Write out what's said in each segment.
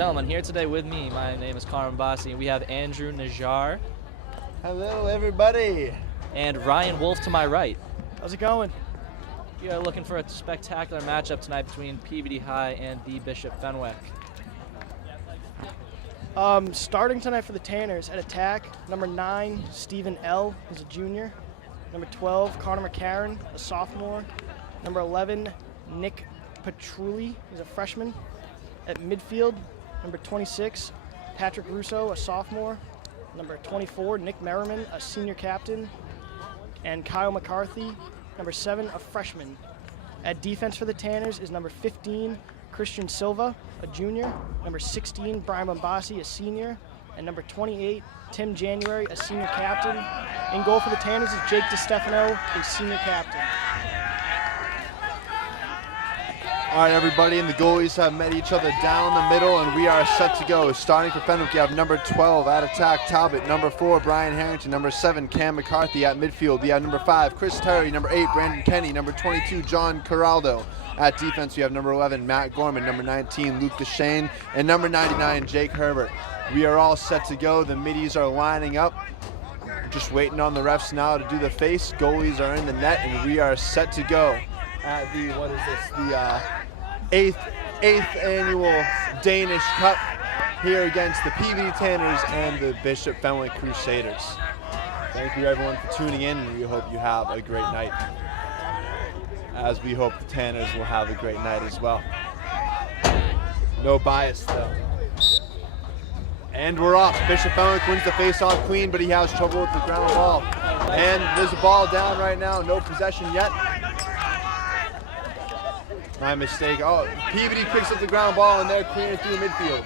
gentlemen, here today with me, my name is Carmen Bossi, and we have Andrew Najjar. Hello, everybody. And Ryan Wolf to my right. How's it going? We are looking for a spectacular matchup tonight between Peabody High and the Bishop Fenwick. Starting tonight for the Tanners at attack, number 9, Stephen L. is a junior. Number 12, Connor McCarron, a sophomore. Number 11, Nick Petrulli is a freshman. At midfield, number 26, Patrick Russo, a sophomore. Number 24, Nick Merriman, a senior captain. And Kyle McCarthy, number 7, a freshman. At defense for the Tanners is number 15, Christian Silva, a junior. Number 16, Brian Bombassi, a senior. And number 28, Tim January, a senior captain. In goal for the Tanners is Jake DeStefano, a senior captain. All right, everybody, and the goalies have met each other down the middle, and we are set to go. Starting for Fenwick, you have number 12 at attack, Talbot. Number 4, Brian Harrington. Number 7, Cam McCarthy at midfield. We have number 5, Chris Terry. Number 8, Brandon Kenny. Number 22, John Corraldo. At defense, we have number 11, Matt Gorman. Number 19, Luke Deshane. And number 99, Jake Herbert. We are all set to go. The middies are lining up. Just waiting on the refs now to do the face. Goalies are in the net, and we are set to go at the, what is this, the eighth annual Danish Cup here against the Peabody Tanners and the Bishop Fenwick Crusaders. Thank you, everyone, for tuning in, and we hope you have a great night, as we hope the Tanners will have a great night as well. No bias, though. And we're off. Bishop Fenwick wins the face-off clean, but he has trouble with the ground ball. And there's a ball down right now. No possession yet. My mistake. Oh, Peabody picks up the ground ball, and they're clearing through midfield.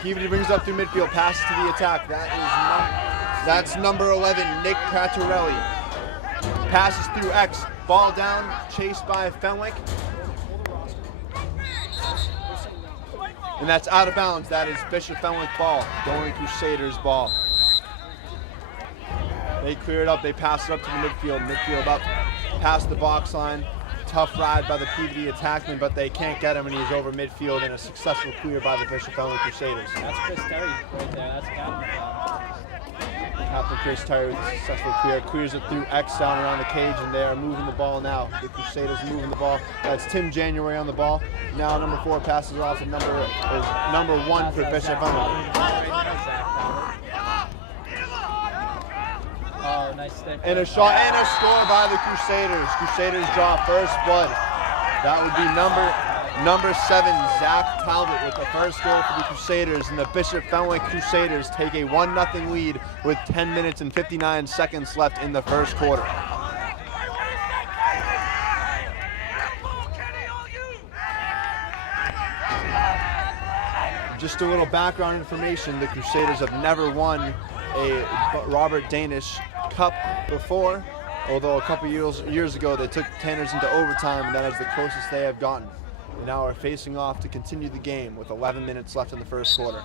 Peabody brings up through midfield, passes to the attack. That's number 11, Nick Patarelli. Passes through X. Ball down, chased by Fenwick. And that's out of bounds. That is Bishop Fenwick ball, going Crusaders ball. They clear it up. They pass it up to the midfield. Midfield up, past the box line. Tough ride by the Peabody attackman, but they can't get him, and he's over midfield, and a successful clear by the Bishop Fenwick Crusaders. That's Chris Terry right there. That's Captain Chris Terry with a successful clear. Clears it through X down around the cage, and they are moving the ball now. The Crusaders moving the ball. That's Tim January on the ball. Now number 4 passes it off, and number 1 for Bishop Fenwick. Oh, nice stick. And a shot and a score by the Crusaders. Crusaders draw first blood. That would be number 7, Zach Talbot, with the first goal for the Crusaders. And the Bishop Fenwick Crusaders take a 1-0 lead with 10 minutes and 59 seconds left in the first quarter. Just a little background information, the Crusaders have never won a Robert Danish Cup before, although a couple years ago they took Tanners into overtime, and that is the closest they have gotten. And now are facing off to continue the game with 11 minutes left in the first quarter.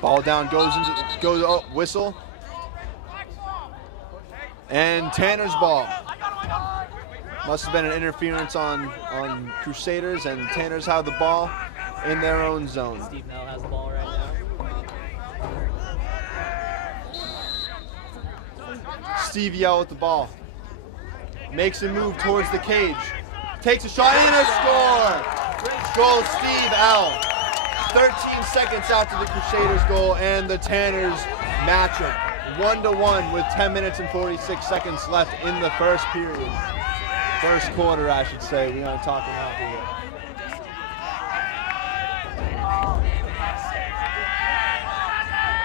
Ball down, goes, oh, whistle. And Tanner's ball. Must have been an interference on Crusaders, and Tanners have the ball in their own zone. Steve Nell has the ball right now. Steve Yell with the ball. Makes a move towards the cage. Takes a shot and a score! Goal Steve L. 13 seconds after the Crusaders goal, and the Tanners match it 1-1 with 10 minutes and 46 seconds left in the first period. First quarter, I should say. We're not talking about here.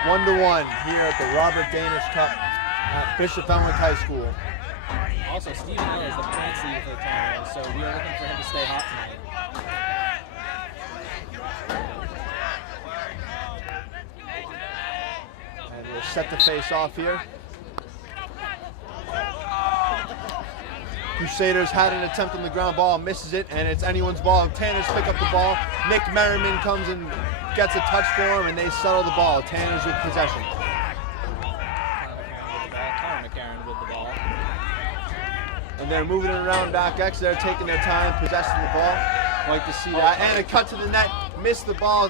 One to one here at the Robert Danish Cup at Bishop Fenwick High School. Also, Stephen Hill is the points leader for the Tanners, so we are looking for him to stay hot tonight. And we're set to face off here. Crusaders had an attempt on the ground ball, misses it, and it's anyone's ball. Tanners pick up the ball. Nick Merriman comes and gets a touch for him, and they settle the ball. Tanners with possession. Connor McCarron with the ball. And they're moving it around back X. They're taking their time, possessing the ball. Like to see that. And a cut to the net. Missed the ball.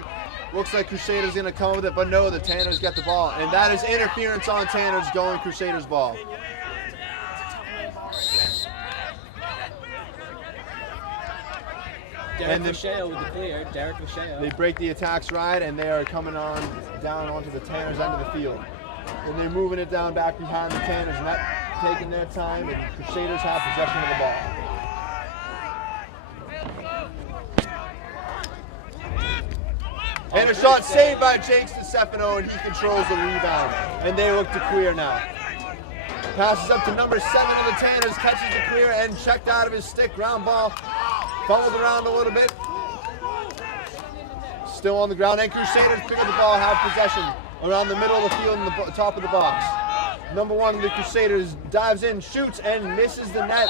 Looks like Crusaders going to come with it, but no, the Tanners get the ball. And that is interference on Tanners, going Crusaders ball. Derek Michelle with the clear. Derek Michelle. They break the attack's ride, and they are coming on down onto the Tanners' end of the field. And they're moving it down back behind the Tanners' net, taking their time, and Crusaders have possession of the ball. And a shot saved by Jake Stefano, and he controls the rebound. And they look to clear now. Passes up to number 7 of the Tanners, catches the clear, and checked out of his stick. Ground ball. Fumbled around a little bit. Still on the ground, and Crusaders pick up the ball, have possession around the middle of the field and the top of the box. Number 1 of the Crusaders dives in, shoots, and misses the net.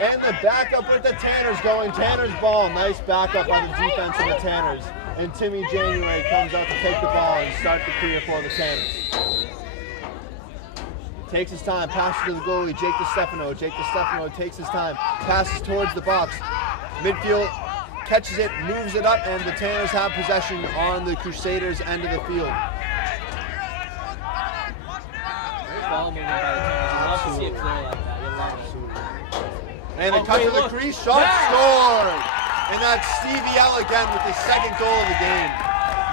And the backup with the Tanners going. Tanners ball. Nice backup by the defense of the Tanners. And Timmy January comes out to take the ball and start the clear for the Tanners. Takes his time, passes to the goalie, Jake DeStefano. Jake DeStefano takes his time, passes towards the box. Midfield, catches it, moves it up, and the Tanners have possession on the Crusaders' end of the field. Ball moving by the Tanners. You love to see it clear like that. You love it. And a cut to the crease, shot scored! And that's Stevie L again with his second goal of the game.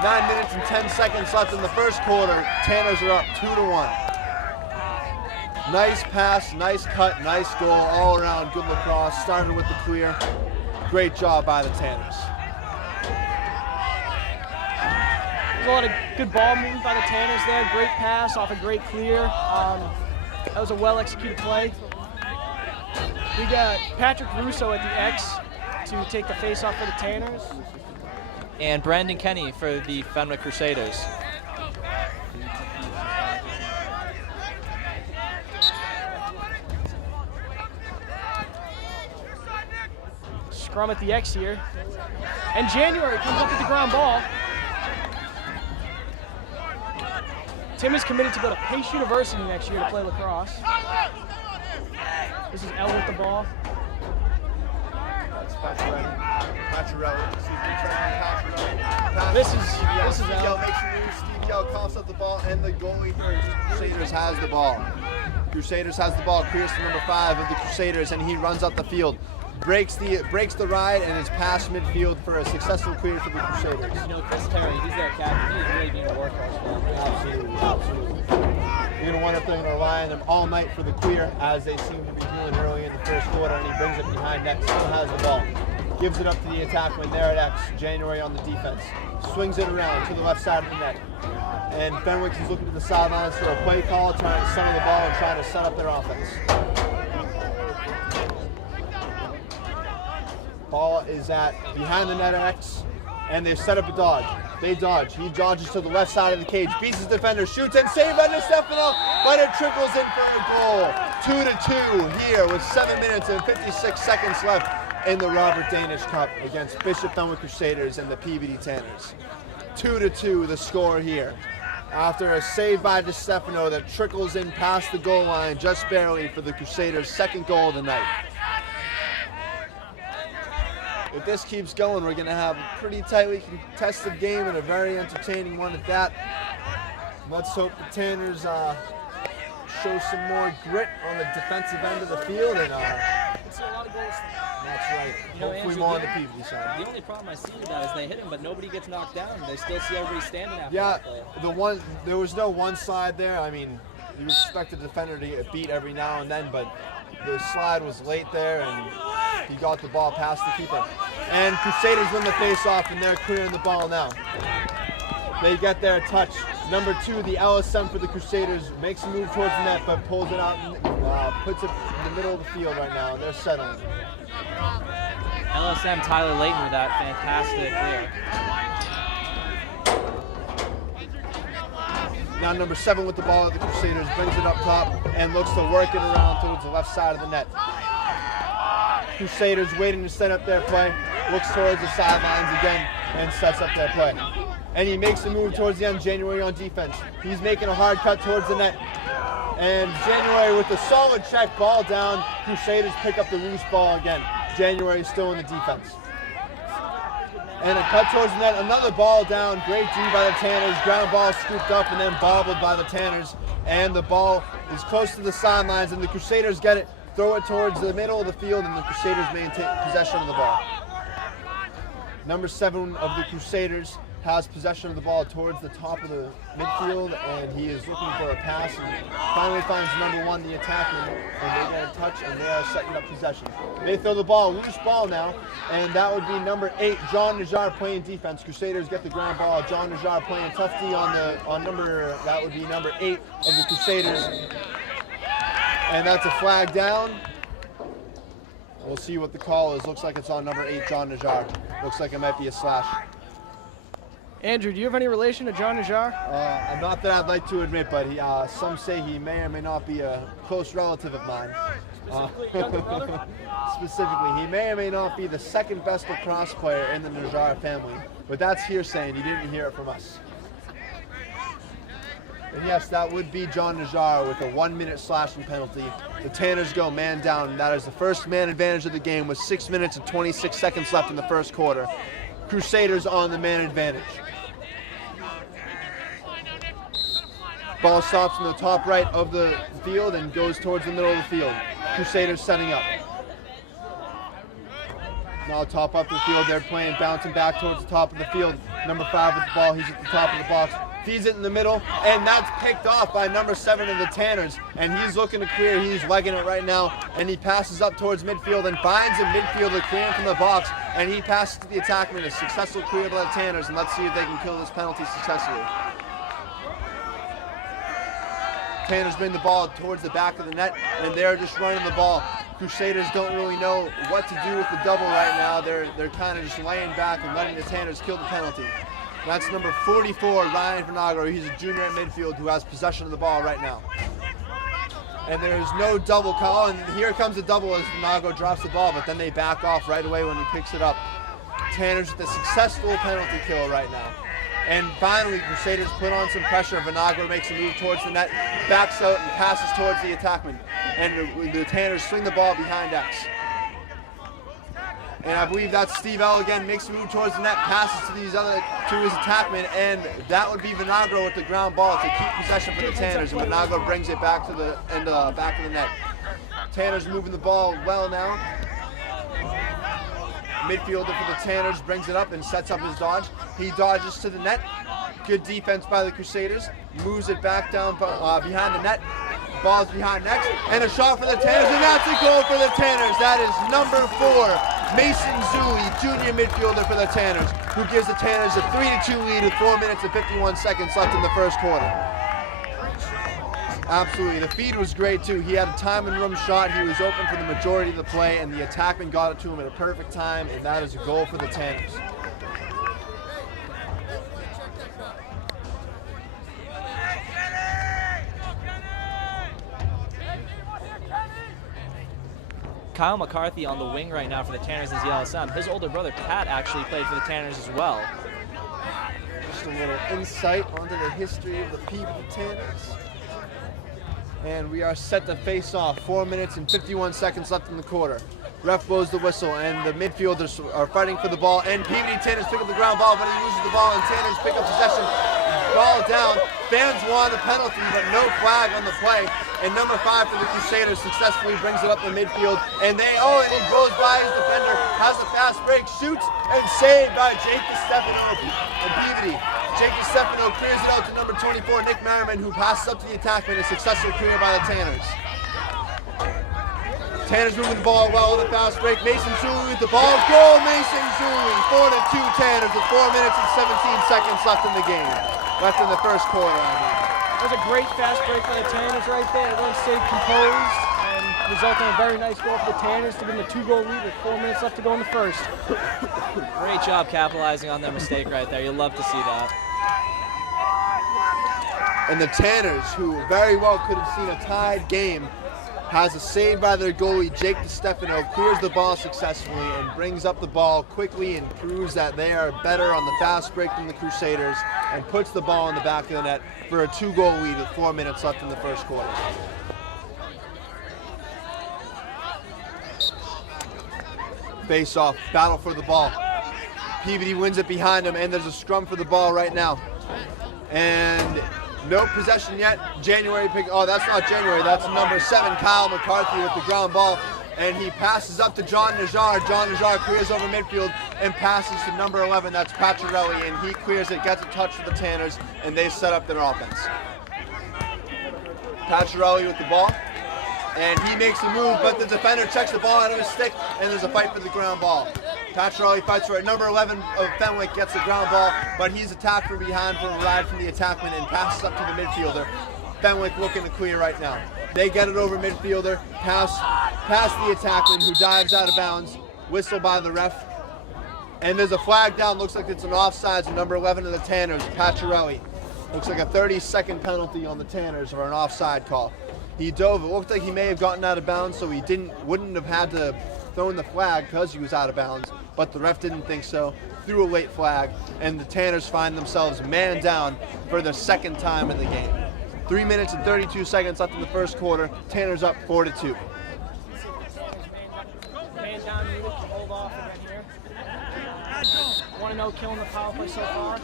9 minutes and 10 seconds left in the first quarter. Tanners are up 2-1. Nice pass, nice cut, nice goal, all around good lacrosse. Started with the clear. Great job by the Tanners. There's a lot of good ball movement by the Tanners there. Great pass off a great clear. That was a well-executed play. We got Patrick Russo at the X to take the face-off for the Tanners. And Brandon Kenny for the Fenwick Crusaders. Scrum at the X here. And January comes up with the ground ball. Tim is committed to go to Pace University next year to play lacrosse. This is L with the ball. This is L. Steve Yell coughs up the ball, and the goalie for Crusaders has the ball. Crusaders has the ball, clears to number 5 of the Crusaders, and he runs up the field. Breaks the ride and is past midfield for a successful clear for the Crusaders. You know, Chris Terry, he's their captain. He's really being a workhorse for them. Absolutely. You're going to wonder if they're going to rely on him all night for the clear, as they seem to be doing early in the first quarter, and he brings it behind net, still has the ball. Gives it up to the attack when they're at X. January on the defense. Swings it around to the left side of the net. And Fenwick is looking to the sidelines for a play call, trying to center the ball and trying to set up their offense. Ball is at behind the net at X, and they've set up a dodge. They dodge. He dodges to the left side of the cage, beats his defender, shoots and saved by DeStefano, but it trickles in for a goal. 2-2 here with 7 minutes and 56 seconds left in the Robert Danish Cup against Bishop Fenwick Crusaders and the PVD Tanners. 2-2 the score here. After a save by DeStefano that trickles in past the goal line just barely for the Crusaders' second goal of the night. If this keeps going, we're going to have a pretty tightly contested game and a very entertaining one at that. Let's hope the Tanners show some more grit on the defensive end of the field. And See a lot of goals. that's right. You know, Hopefully Andrew, more on the PVD side. The only problem I see with that is they hit him, but nobody gets knocked down. They still see everybody standing after Yeah, that play. there was no one slide there. I mean, you expect the defender to get beat every now and then, but the slide was late there, and he got the ball past the keeper. And Crusaders win the face-off, and they're clearing the ball now. They get their touch. Number 2, the LSM for the Crusaders, makes a move towards the net, but pulls it out and puts it in the middle of the field right now, and they're settling. LSM Tyler Layton with that fantastic clear. Now number 7 with the ball at the Crusaders, brings it up top and looks to work it around towards the left side of the net. Crusaders waiting to set up their play, looks towards the sidelines again and sets up their play. And he makes a move towards the end, January on defense. He's making a hard cut towards the net. And January with a solid check, ball down. Crusaders pick up the loose ball again. January still in the defense. And a cut towards the net, another ball down, great D by the Tanners, ground ball scooped up and then bobbled by the Tanners, and the ball is close to the sidelines, and the Crusaders get it, throw it towards the middle of the field, and the Crusaders maintain possession of the ball. Number 7 of the Crusaders has possession of the ball towards the top of the midfield, and he is looking for a pass, and finally finds number 1, the attackman, and they get a touch, and they are setting up possession. They throw the ball, loose ball now, and that would be number 8, John Najjar playing defense. Crusaders get the ground ball. John Najjar playing tough D that would be number 8 of the Crusaders, and that's a flag down. We'll see what the call is. Looks like it's on number 8, John Najjar. Looks like it might be a slash. Andrew, do you have any relation to John Najjar? Not that I'd like to admit, but some say he may or may not be a close relative of mine. Specifically, he may or may not be the second best lacrosse player in the Najjar family, but that's hearsay, and you didn't hear it from us. And yes, that would be John Najjar with a 1-minute slashing penalty. The Tanners go man down, and that is the first man advantage of the game with 6 minutes and 26 seconds left in the first quarter. Crusaders on the man advantage. Ball stops in the top right of the field and goes towards the middle of the field. Crusaders setting up. Now top up the field, they're playing, bouncing back towards the top of the field. Number 5 with the ball, he's at the top of the box. Feeds it in the middle, and that's picked off by number 7 of the Tanners. And he's looking to clear, he's legging it right now, and he passes up towards midfield and finds a midfielder clearing from the box, and he passes to the attackman, a successful clear by the Tanners, and let's see if they can kill this penalty successfully. Tanners bring the ball towards the back of the net, and they're just running the ball. Crusaders don't really know what to do with the double right now. They're kind of just laying back and letting the Tanners kill the penalty. That's number 44, Ryan Vinagro. He's a junior at midfield who has possession of the ball right now. And there's no double call, and here comes a double as Vinagro drops the ball, but then they back off right away when he picks it up. Tanners with a successful penalty kill right now. And finally, Crusaders put on some pressure. Vinagro makes a move towards the net, backs out and passes towards the attackman. And the Tanners swing the ball behind X. And I believe that's Steve L again, makes a move towards the net, passes to his attackman, and that would be Vinagro with the ground ball to keep possession for the Tanners, and Vinagro brings it back to the back of the net. Tanners moving the ball well now. Midfielder for the Tanners brings it up and sets up his dodge. He dodges to the net. Good defense by the Crusaders. Moves it back down behind the net. Ball's behind next. And a shot for the Tanners, and that's a goal for the Tanners. That is number 4, Mason Zuli, junior midfielder for the Tanners, who gives the Tanners a 3-2 lead with 4 minutes and 51 seconds left in the first quarter. Absolutely. The feed was great too. He had a time and room shot. He was open for the majority of the play, and the attackman got it to him at a perfect time, and that is a goal for the Tanners. Kyle McCarthy on the wing right now for the Tanners is the LSM. His older brother, Pat, actually played for the Tanners as well. Just a little insight onto the history of the Peabody Tanners. And we are set to face off. 4 minutes and 51 seconds left in the quarter. Ref blows the whistle, and the midfielders are fighting for the ball. And Peabody Tanners pick up the ground ball, but he loses the ball, and Tanners pick up possession. Ball down. Fans want a penalty, but no flag on the play. And number 5 for the Crusaders successfully brings it up the midfield. And it goes by his defender, has a fast break, shoots, and saved by Jake DiStefano and Peabody. Jake DiStefano clears it out to number 24, Nick Merriman, who passes up to the attackman, a successful clear by the Tanners. Tanners moving the ball well with a fast break. Mason Zuli with the ball. Goal, Mason Zuli. 4-2 Tanners with 4 minutes and 17 seconds left in the game. Left in the first quarter, That was a great fast break by the Tanners right there. Everyone stayed composed and resulted in a very nice goal for the Tanners to give them a 2-goal lead with 4 minutes left to go in the first. Great job capitalizing on their mistake right there. You'll love to see that. And the Tanners, who very well could have seen a tied game, has a save by their goalie, Jake DiStefano, clears the ball successfully and brings up the ball quickly and proves that they are better on the fast break than the Crusaders, and puts the ball in the back of the net for a 2-goal lead with 4 minutes left in the first quarter. face off, battle for the ball. Peabody wins it behind him, and there's a scrum for the ball right now. And no possession yet. January oh, that's not January, that's number 7, Kyle McCarthy with the ground ball. And he passes up to John Najjar. John Najjar clears over midfield and passes to number 11, that's Pacharelli, and he clears it, gets a touch for the Tanners, and they set up their offense. Pacharelli with the ball, and he makes the move, but the defender checks the ball out of his stick, and there's a fight for the ground ball. Pacharelli fights for it. Number 11 of Fenwick gets the ground ball, but he's attacked from behind for a ride from the attackman and passes up to the midfielder. Fenwick looking to clear right now. They get it over midfielder, pass the attackman who dives out of bounds, whistle by the ref. And there's a flag down, looks like it's an offsides of number 11 of the Tanners, Pacharelli. Looks like a 30-second penalty on the Tanners or an offside call. He dove, it looked like he may have gotten out of bounds, so he wouldn't have had to throw in the flag because he was out of bounds, but the ref didn't think so, threw a late flag, and the Tanners find themselves man down for the second time in the game. 3 minutes and 32 seconds left in the first quarter. Tanners up 4-2. Man down, you can hold off again here. Want to know killing the power play so far?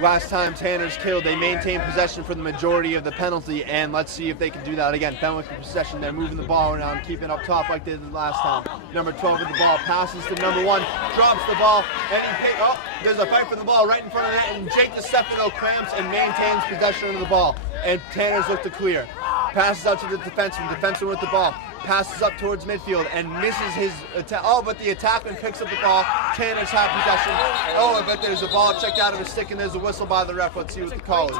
Last time Tanners killed, they maintained possession for the majority of the penalty, and let's see if they can do that again. Fenwick in possession, they're moving the ball around, keeping up top like they did last time. Number 12 with the ball, passes to number 1, drops the ball, and there's a fight for the ball right in front of it, and Jake DeStefano cramps and maintains possession of the ball, and Tanners look to clear. Passes out to the defenseman with the ball. Passes up towards midfield and misses his attack. Oh, but the attackman picks up the ball. Tanners have possession. Oh, but there's a ball checked out of his stick and there's a whistle by the ref. Let's see what the call is.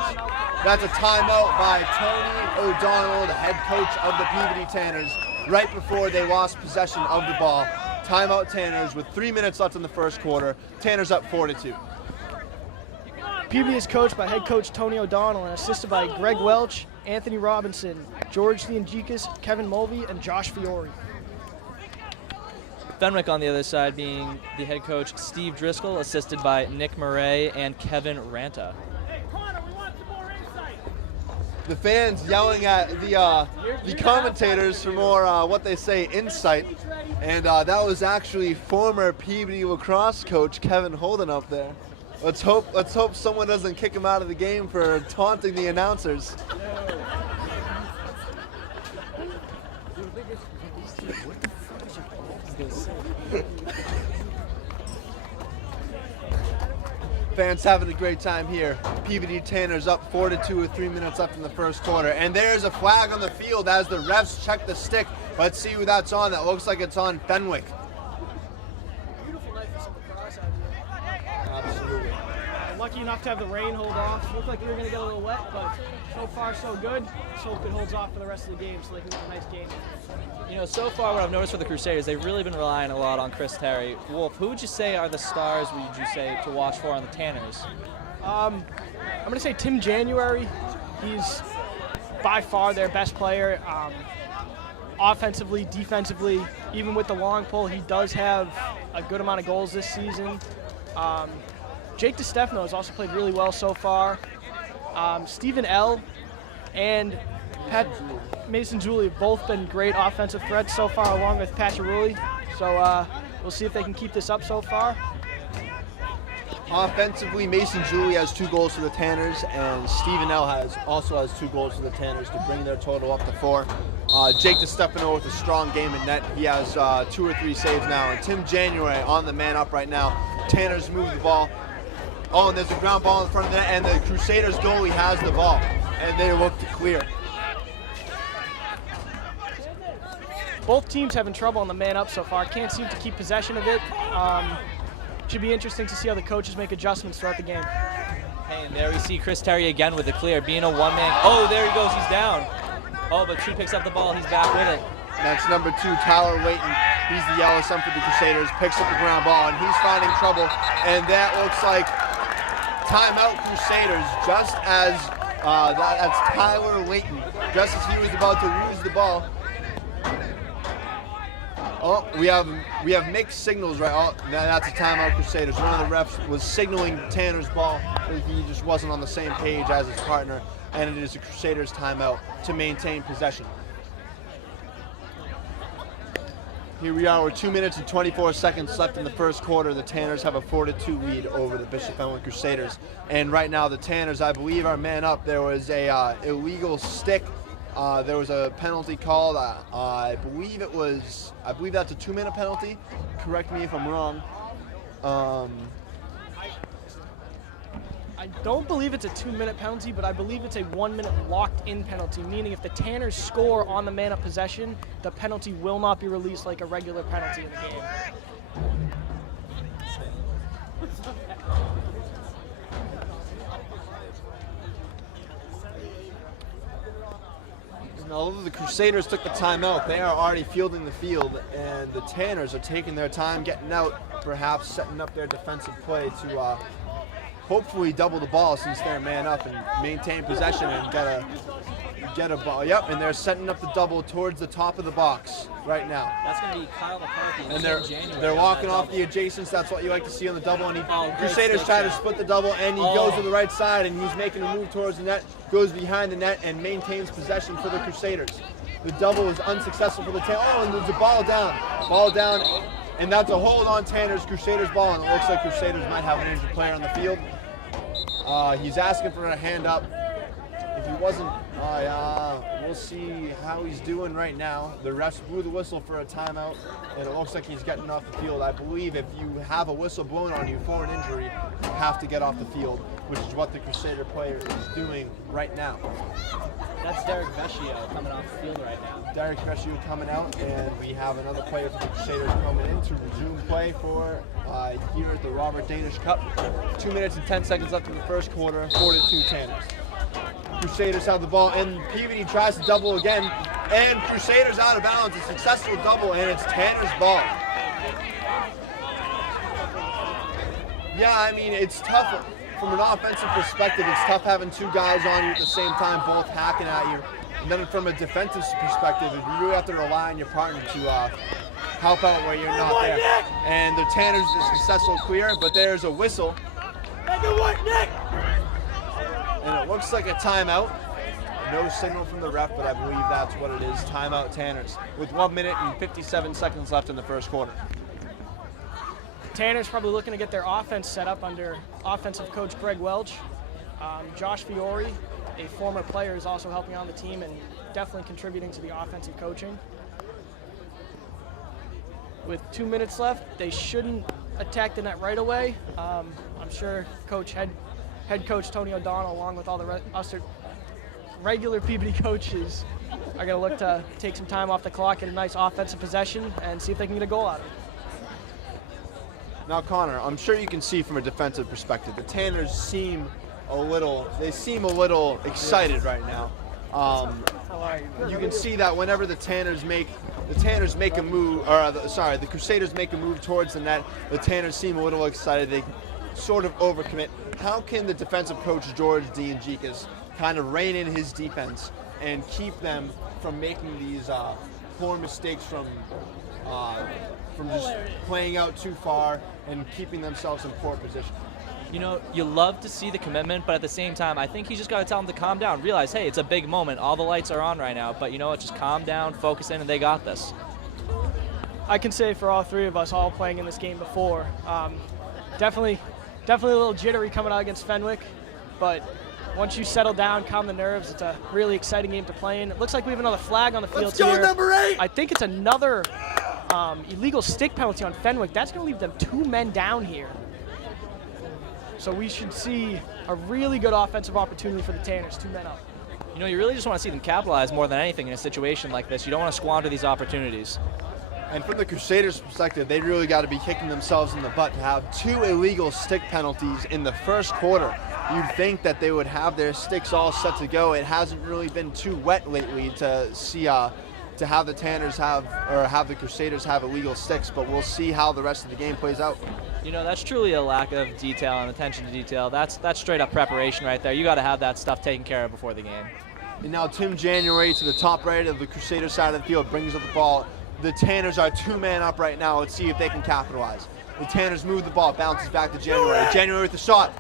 That's a timeout by Tony O'Donnell, the head coach of the Peabody Tanners, right before they lost possession of the ball. Timeout Tanners with 3 minutes left in the first quarter. Tanners up 4-2. Peabody is coached by head coach Tony O'Donnell and assisted by Greg Welch, Anthony Robinson, George Theangikas, Kevin Mulvey, and Josh Fiore. Fenwick on the other side being the head coach Steve Driscoll, assisted by Nick Murray and Kevin Ranta. The fans yelling at the commentators for more what they say insight, and that was actually former Peabody lacrosse coach Kevin Holden up there. Let's hope someone doesn't kick him out of the game for taunting the announcers. Fans having a great time here. Peabody Tanners up 4-2 with 3 minutes left in the first quarter. And there's a flag on the field as the refs check the stick. Let's see who that's on. That looks like it's on Fenwick. Absolutely. Lucky enough to have the rain hold off. Looked like we were going to get a little wet, but so far so good. Let's hope it holds off for the rest of the game so they can get a nice game. You know, so far what I've noticed for the Crusaders, they've really been relying a lot on Chris Terry. Wolf, who would you say are the stars, would you say, to watch for on the Tanners? I'm going to say Tim January. He's by far their best player. Offensively, defensively, even with the long pull, he does have a good amount of goals this season. Jake DeStefano has also played really well so far. Stephen L. and Mason Julie have both been great offensive threats so far, along with Pacharelli. So we'll see if they can keep this up so far. Offensively, Mason Julie has 2 goals for the Tanners, and Stephen L. also has 2 goals for the Tanners to bring their total up to 4. Jake DeStefano with a strong game in net. He has 2 or 3 saves now. And Tim January on the man up right now. Tanners move the ball. Oh, and there's a ground ball in front of the net, and the Crusaders goalie has the ball, and they look to clear. Both teams having trouble on the man up so far. Can't seem to keep possession of it. Should be interesting to see how the coaches make adjustments throughout the game. Hey, and there we see Chris Terry again with the clear, being a one-man. Oh, there he goes, he's down. Oh, but Tree picks up the ball, he's back with it. That's number 2, Tyler Layton. He's the yellow son for the Crusaders, picks up the ground ball, and he's finding trouble. And that looks like timeout Crusaders, just as that's Tyler Layton, just as he was about to lose the ball. Oh, we have mixed signals, right? Oh, that's a timeout Crusaders. One of the refs was signaling Tanner's ball. He just wasn't on the same page as his partner, and it is a Crusaders timeout to maintain possession. Here we are, we're 2 minutes and 24 seconds left in the first quarter. The Tanners have a 4-2 lead over the Bishop Fenwick Crusaders. And right now the Tanners, I believe, are man up. There was a illegal stick. There was a penalty called. I believe that's a 2-minute penalty. Correct me if I'm wrong. I don't believe it's a 2-minute penalty, but I believe it's a 1-minute locked-in penalty, meaning if the Tanners score on the man-up possession, the penalty will not be released like a regular penalty in the game. Although the Crusaders took the timeout, they are already fielding the field, and the Tanners are taking their time getting out, perhaps setting up their defensive play to hopefully double the ball since they're man up and maintain possession and get a ball. Yep, and they're setting up the double towards the top of the box right now. That's going to be Kyle McCarthy. And they're walking off the adjacents. That's what you like to see on the double. And Crusaders try to split the double, and he goes to the right side, and he's making a move towards the net, goes behind the net, and maintains possession for the Crusaders. The double is unsuccessful for the Tanners. Oh, and there's a ball down, and that's a hold on Tanners. Crusaders ball, and it looks like Crusaders might have an injured player on the field. He's asking for a hand up. If he wasn't, we'll see how he's doing right now. The refs blew the whistle for a timeout, and it looks like he's getting off the field. I believe if you have a whistle blown on you for an injury, you have to get off the field, which is what the Crusader player is doing right now. That's Derek Vecchio coming off the field right now. Derek Vecchio coming out, and we have another player for the Crusaders coming in to resume play for here at the Robert Danish Cup. 2 minutes and 10 seconds left in the first quarter, 4-2 Tanners. Crusaders have the ball, and Peabody tries to double again, and Crusaders out of bounds. A successful double, and it's Tanner's ball. Yeah, I mean, it's tough. From an offensive perspective, it's tough having two guys on you at the same time, both hacking at you. And then from a defensive perspective, you really have to rely on your partner to help out where you're not there. And the Tanners is a successful clear, but there's a whistle. And it looks like a timeout. No signal from the ref, but I believe that's what it is. Timeout Tanners with 1 minute and 57 seconds left in the first quarter. Tanners probably looking to get their offense set up under offensive coach Greg Welch. Josh Fiore, a former player, is also helping on the team and definitely contributing to the offensive coaching. With 2 minutes left, they shouldn't attack the net right away. I'm sure head coach Tony O'Donnell, along with all the regular Peabody coaches, are going to look to take some time off the clock, get a nice offensive possession, and see if they can get a goal out of it. Now, Connor, I'm sure you can see from a defensive perspective, the Tanners seem a little excited right now. You can see that whenever the Crusaders make a move towards the net, the Tanners seem a little excited. They sort of overcommit. How can the defensive coach George Diangikas kind of rein in his defense and keep them from making these poor mistakes from just playing out too far and keeping themselves in poor position? You know, you love to see the commitment, but at the same time, I think he's just got to tell them to calm down. Realize, hey, it's a big moment. All the lights are on right now, but you know what? Just calm down, focus in, and they got this. I can say for all three of us, all playing in this game before, definitely a little jittery coming out against Fenwick, but once you settle down, calm the nerves, it's a really exciting game to play in. It looks like we have another flag on the field here. Let's go, number 8! I think it's another illegal stick penalty on Fenwick. That's going to leave them 2 men down here. So we should see a really good offensive opportunity for the Tanners, 2 men up. You know, you really just want to see them capitalize more than anything in a situation like this. You don't want to squander these opportunities. And from the Crusaders' perspective, they really got to be kicking themselves in the butt to have 2 illegal stick penalties in the first quarter. You'd think that they would have their sticks all set to go. It hasn't really been too wet lately to see to have the Tanners have the Crusaders have illegal sticks, but we'll see how the rest of the game plays out. You know, that's truly a lack of detail and attention to detail. That's straight up preparation right there. You got to have that stuff taken care of before the game. And now Tim January to the top right of the Crusader side of the field brings up the ball. The Tanners are 2 men up right now. Let's see if they can capitalize. The Tanners move the ball, bounces back to January. January with the shot.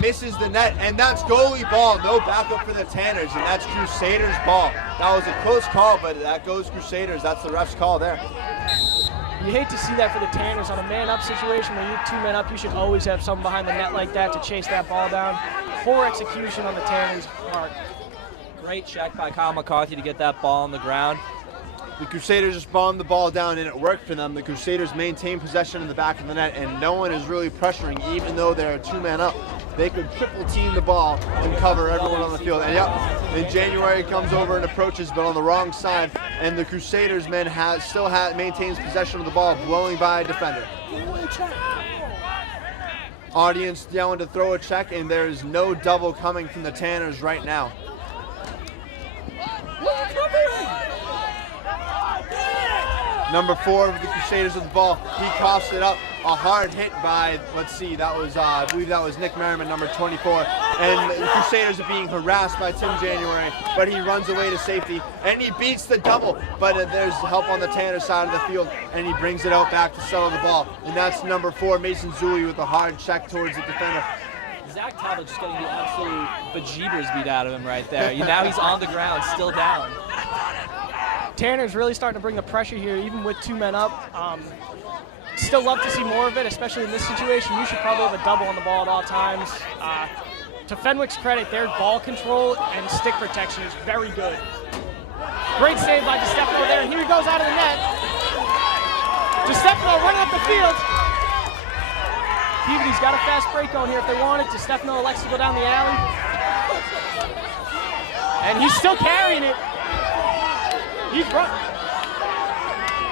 Misses the net, and that's goalie ball. No backup for the Tanners, and that's Crusaders ball. That was a close call, but that goes Crusaders. That's the ref's call there. You hate to see that for the Tanners on a man-up situation where you're 2 men up. You should always have someone behind the net like that to chase that ball down. Poor execution on the Tanners' part. Great check by Kyle McCarthy to get that ball on the ground. The Crusaders just bombed the ball down, and it worked for them. The Crusaders maintain possession in the back of the net, and no one is really pressuring, even though they're 2 men up. They could triple team the ball and cover everyone on the field. And yep, in January comes over and approaches, but on the wrong side, and the Crusaders men still maintains possession of the ball, blowing by a defender. Audience yelling to throw a check, and there's no double coming from the Tanners right now. Number 4 of the Crusaders with the ball. He coughs it up. A hard hit by, let's see, that was, I believe that was Nick Merriman, number 24. And the Crusaders are being harassed by Tim January, but he runs away to safety, and he beats the double. But there's help on the Tanner side of the field, and he brings it out back to settle the ball. And that's number 4, Mason Zuli, with a hard check towards the defender. Zach Talbot just getting the absolute bejeebers beat out of him right there. Now he's on the ground, still down. Tanner's really starting to bring the pressure here, even with 2 men up. Still love to see more of it, especially in this situation. You should probably have a double on the ball at all times. To Fenwick's credit, their ball control and stick protection is very good. Great save by DiStefano there, and here he goes out of the net. DiStefano running up the field. Peabody's got a fast break going here if they want it. DiStefano elects to go down the alley. And he's still carrying it. He's running.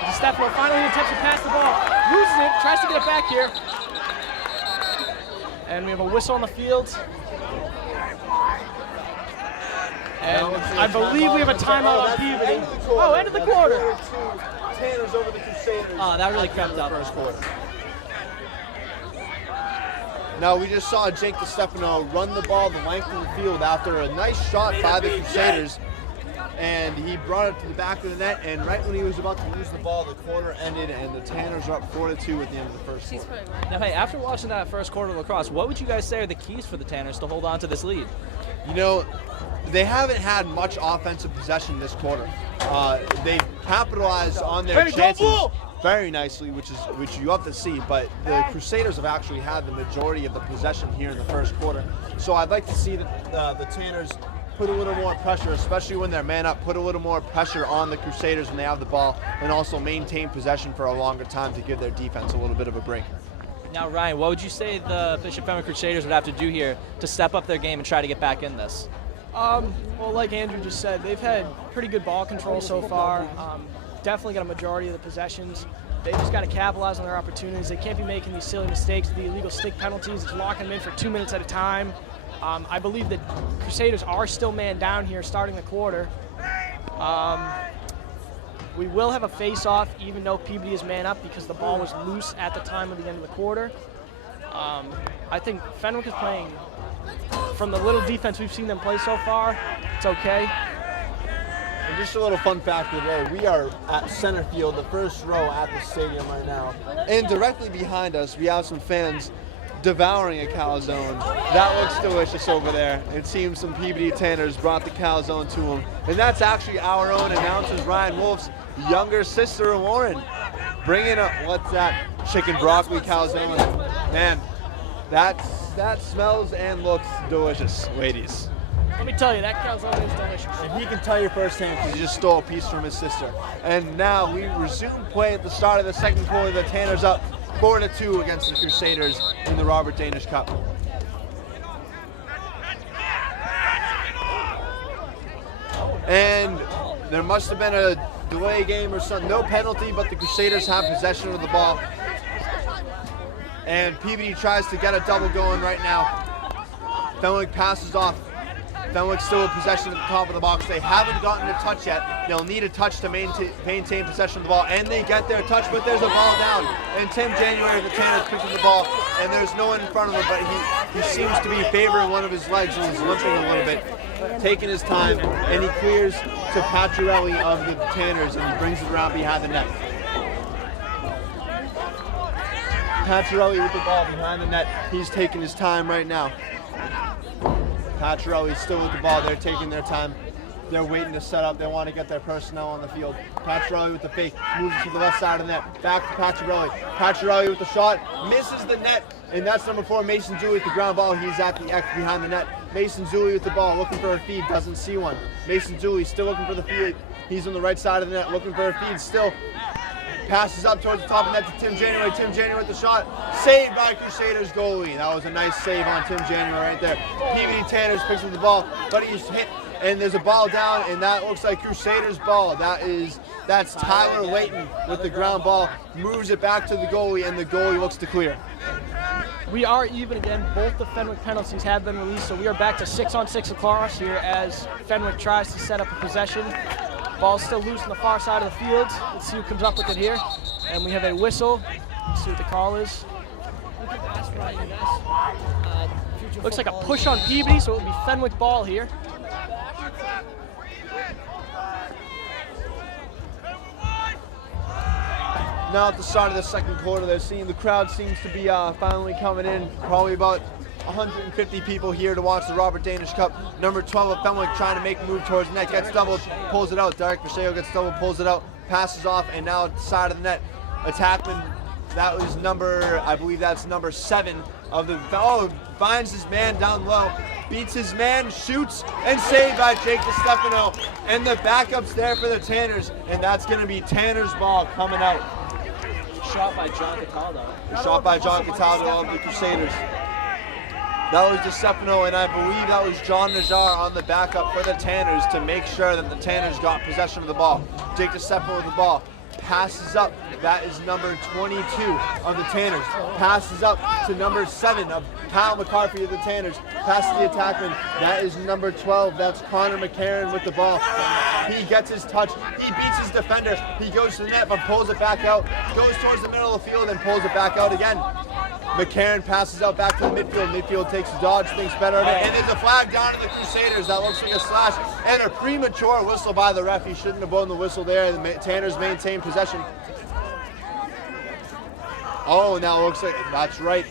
DiStefano finally attempts to pass the ball. Loses it, tries to get it back here. And we have a whistle on the field. And I believe we have a timeout on Peabody. Oh, end of the quarter. Tanners over the Crusaders. Oh, that really crept up. First quarter. Now we just saw Jake DiStefano run the ball the length of the field after a nice shot by the Crusaders. And he brought it to the back of the net, and right when he was about to lose the ball, the quarter ended, and the Tanners are up 4-2 at the end of the first quarter. Now, hey, after watching that first quarter of lacrosse, what would you guys say are the keys for the Tanners to hold on to this lead? You know, they haven't had much offensive possession this quarter. They capitalized on their chances very nicely, which you have to see, but the Crusaders have actually had the majority of the possession here in the first quarter. So I'd like to see the Tanners put a little more pressure, especially when they're man up, put a little more pressure on the Crusaders when they have the ball, and also maintain possession for a longer time to give their defense a little bit of a break. Now, Ryan, what would you say the Bishop Fenwick Crusaders would have to do here to step up their game and try to get back in this? Well, like Andrew just said, they've had pretty good ball control so far. Definitely got a majority of the possessions. They just got to capitalize on their opportunities. They can't be making these silly mistakes, the illegal stick penalties. It's locking them in for 2 minutes at a time. I believe that Crusaders are still man down here starting the quarter. We will have a face-off even though Peabody is man up because the ball was loose at the time of the end of the quarter. I think Fenwick is playing, from the little defense we've seen them play so far, it's okay. And just a little fun fact of the day, we are at center field, the first row at the stadium right now. And directly behind us, we have some fans devouring a calzone. That looks delicious over there. It seems some Peabody Tanners brought the calzone to them. And that's actually our own announcer, Ryan Wolf's younger sister, Lauren, bringing up, what's that, chicken broccoli calzone. Man, that smells and looks delicious, ladies. Let me tell you, that calzone is delicious. And he can tell you firsthand because he just stole a piece from his sister. And now we resume play at the start of the second quarter. The Tanners up 4-2 against the Crusaders in the Robert Danish Cup. And there must have been a delay game or something. No penalty, but the Crusaders have possession of the ball. And Peabody tries to get a double going right now. Fenwick passes off. Fenwick still with possession at the top of the box. They haven't gotten a touch yet. They'll need a touch to maintain possession of the ball, and they get their touch, but there's a ball down. And Tim January of the Tanners picks up the ball, and there's no one in front of him, but he seems to be favoring one of his legs, and he's limping a little bit, taking his time, and he clears to Patriarelli of the Tanners, and he brings it around behind the net. Patriarelli with the ball behind the net. He's taking his time right now. Patriarelli's still with the ball. They're taking their time. They're waiting to set up. They want to get their personnel on the field. Pacciarelli with the fake, moves to the left side of the net. Back to Pacciarelli. Pacciarelli with the shot, misses the net, and that's number 4, Mason Zuli with the ground ball. He's at the X behind the net. Mason Zuli with the ball, looking for a feed, doesn't see one. Mason Zuli still looking for the feed. He's on the right side of the net, looking for a feed still. Passes up towards the top of the net to Tim January. Tim January with the shot. Saved by Crusaders goalie. That was a nice save on Tim January right there. Peabody Tanners picks up the ball, but he's hit, and there's a ball down, and that looks like Crusaders ball. That's Tyler Layton with the ground ball. Moves it back to the goalie, and the goalie looks to clear. We are even again. Both the Fenwick penalties have been released, so we are back to 6-on-6 lacrosse here as Fenwick tries to set up a possession. Ball's still loose on the far side of the field. Let's see who comes up with it here. And we have a whistle. Let's see what the call is. Looks like a push on Peabody, so it will be Fenwick ball here. Now at the start of the second quarter, the crowd seems to be finally coming in. Probably about 150 people here to watch the Robert Danish Cup. Number 12 of Fenwick trying to make a move towards the net, gets doubled, pulls it out. Derek Pacheco gets doubled, pulls it out, passes off, and now at the side of the net, attackman. That was I believe that's number 7 of the. Oh, finds his man down low, beats his man, shoots, and saved by Jake DeStefano. And the backup's there for the Tanners, and that's going to be Tanner's ball coming out. Shot by John Cataldo. Shot by John Cataldo of the Crusaders. That was DeStefano, and I believe that was John Najar on the backup for the Tanners to make sure that the Tanners got possession of the ball. Jake DeStefano with the ball. Passes up. That is number 22 of the Tanners. Passes up to number 7 of Kyle McCarthy of the Tanners. Passes the attackman. That is number 12. That's Connor McCarron with the ball. He gets his touch. He beats his defender. He goes to the net but pulls it back out. Goes towards the middle of the field and pulls it back out again. McCarron passes out back to the midfield. Midfield takes a dodge, thinks better of it, and there's a flag down to the Crusaders. That looks like a slash and a premature whistle by the ref. He shouldn't have blown the whistle there. The Tanners maintain possession. Oh, now it looks like that's right.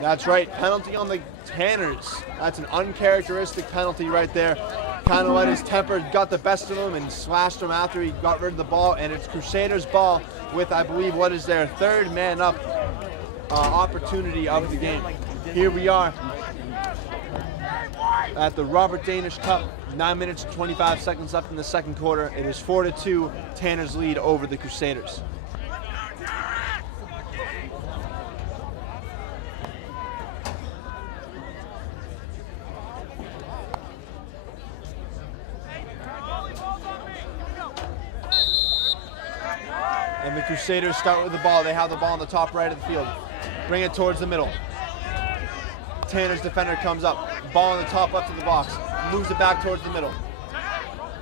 That's right. Penalty on the Tanners. That's an uncharacteristic penalty right there. Kind of let his temper got the best of him and slashed him after he got rid of the ball, and it's Crusaders ball with, I believe, what is their 3rd man up opportunity of the game. Here we are at the Robert Danish Cup. 9 minutes and 25 seconds left in the second quarter. It is 4-2, Tanners lead over the Crusaders. And the Crusaders start with the ball. They have the ball on the top right of the field. Bring it towards the middle. Tanner's defender comes up. Ball on the top left of the box. Moves it back towards the middle.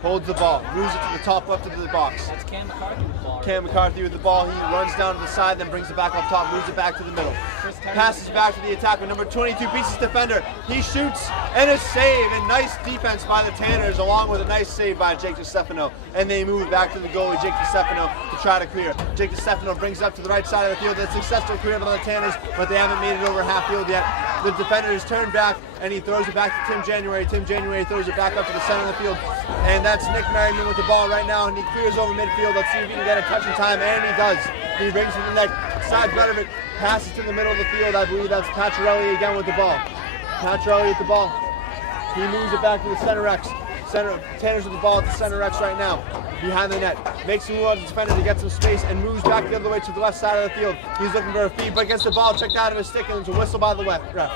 Holds the ball. Moves it to the top left of the box. That's Cam McCarthy with the ball. Cam McCarthy with the ball. He runs down to the side, then brings it back up top, moves it back to the middle. Passes back to the attacker. Number 22 beats his defender. He shoots, and a save, and nice defense by the Tanners, along with a nice save by Jake DeStefano. And they move back to the goalie, Jake DeStefano, to try to clear. Jake DeStefano brings it up to the right side of the field. That's a successful clear by the Tanners, but they haven't made it over half field yet. The defender is turned back, and he throws it back to Tim January. Tim January throws it back up to the center of the field. And that's Nick Merriman with the ball right now, and he clears over midfield. Let's see if he can get a touch in time, and he does. He brings it to the net, side better of it, passes to the middle of the field. I believe that's Pacciarelli again with the ball. Pacciarelli with the ball. He moves it back to the center X. Tanners with the ball at the center X right now, behind the net. Makes a move on the defender to get some space and moves back the other way to the left side of the field. He's looking for a feed, but gets the ball checked out of his stick, and it's a whistle by the ref.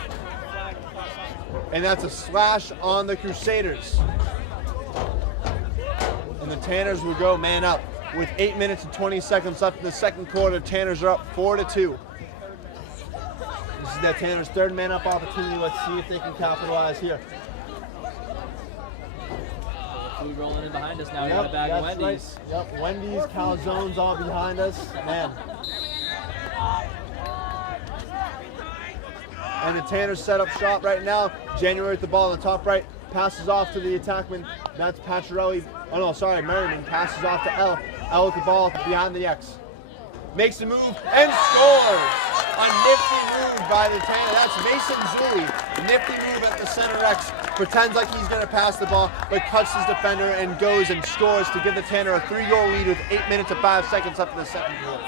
And that's a slash on the Crusaders. And the Tanners will go man up. With 8 minutes and 20 seconds left in the second quarter, Tanners are up 4-2. This is that Tanners' 3rd man up opportunity. Let's see if they can capitalize here. Food rolling in behind us now. We got a bag of Wendy's. Right. Yep, Wendy's, calzones all behind us. Man. And the Tanners set up shop right now. January with the ball on the top right. Passes off to the attackman. That's Pacciarelli. Oh no, sorry, Merriman passes off to L. L with the ball behind the X. Makes a move and scores! A nifty move by the Tanner. That's Mason Zuli. Nifty move at the center X. Pretends like he's going to pass the ball, but cuts his defender and goes and scores to give the Tanner a 3-goal lead with 8 minutes and 5 seconds left in the second quarter.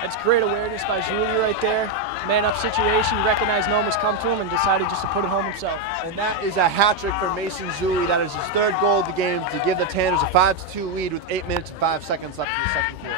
That's great awareness by Zuli right there. Man up situation, he recognized no one was come to him and decided just to put it home himself. And that is a hat trick for Mason Zuli. That is his 3rd goal of the game to give the Tanners a 5-2 lead with 8 minutes and 5 seconds left in the second quarter.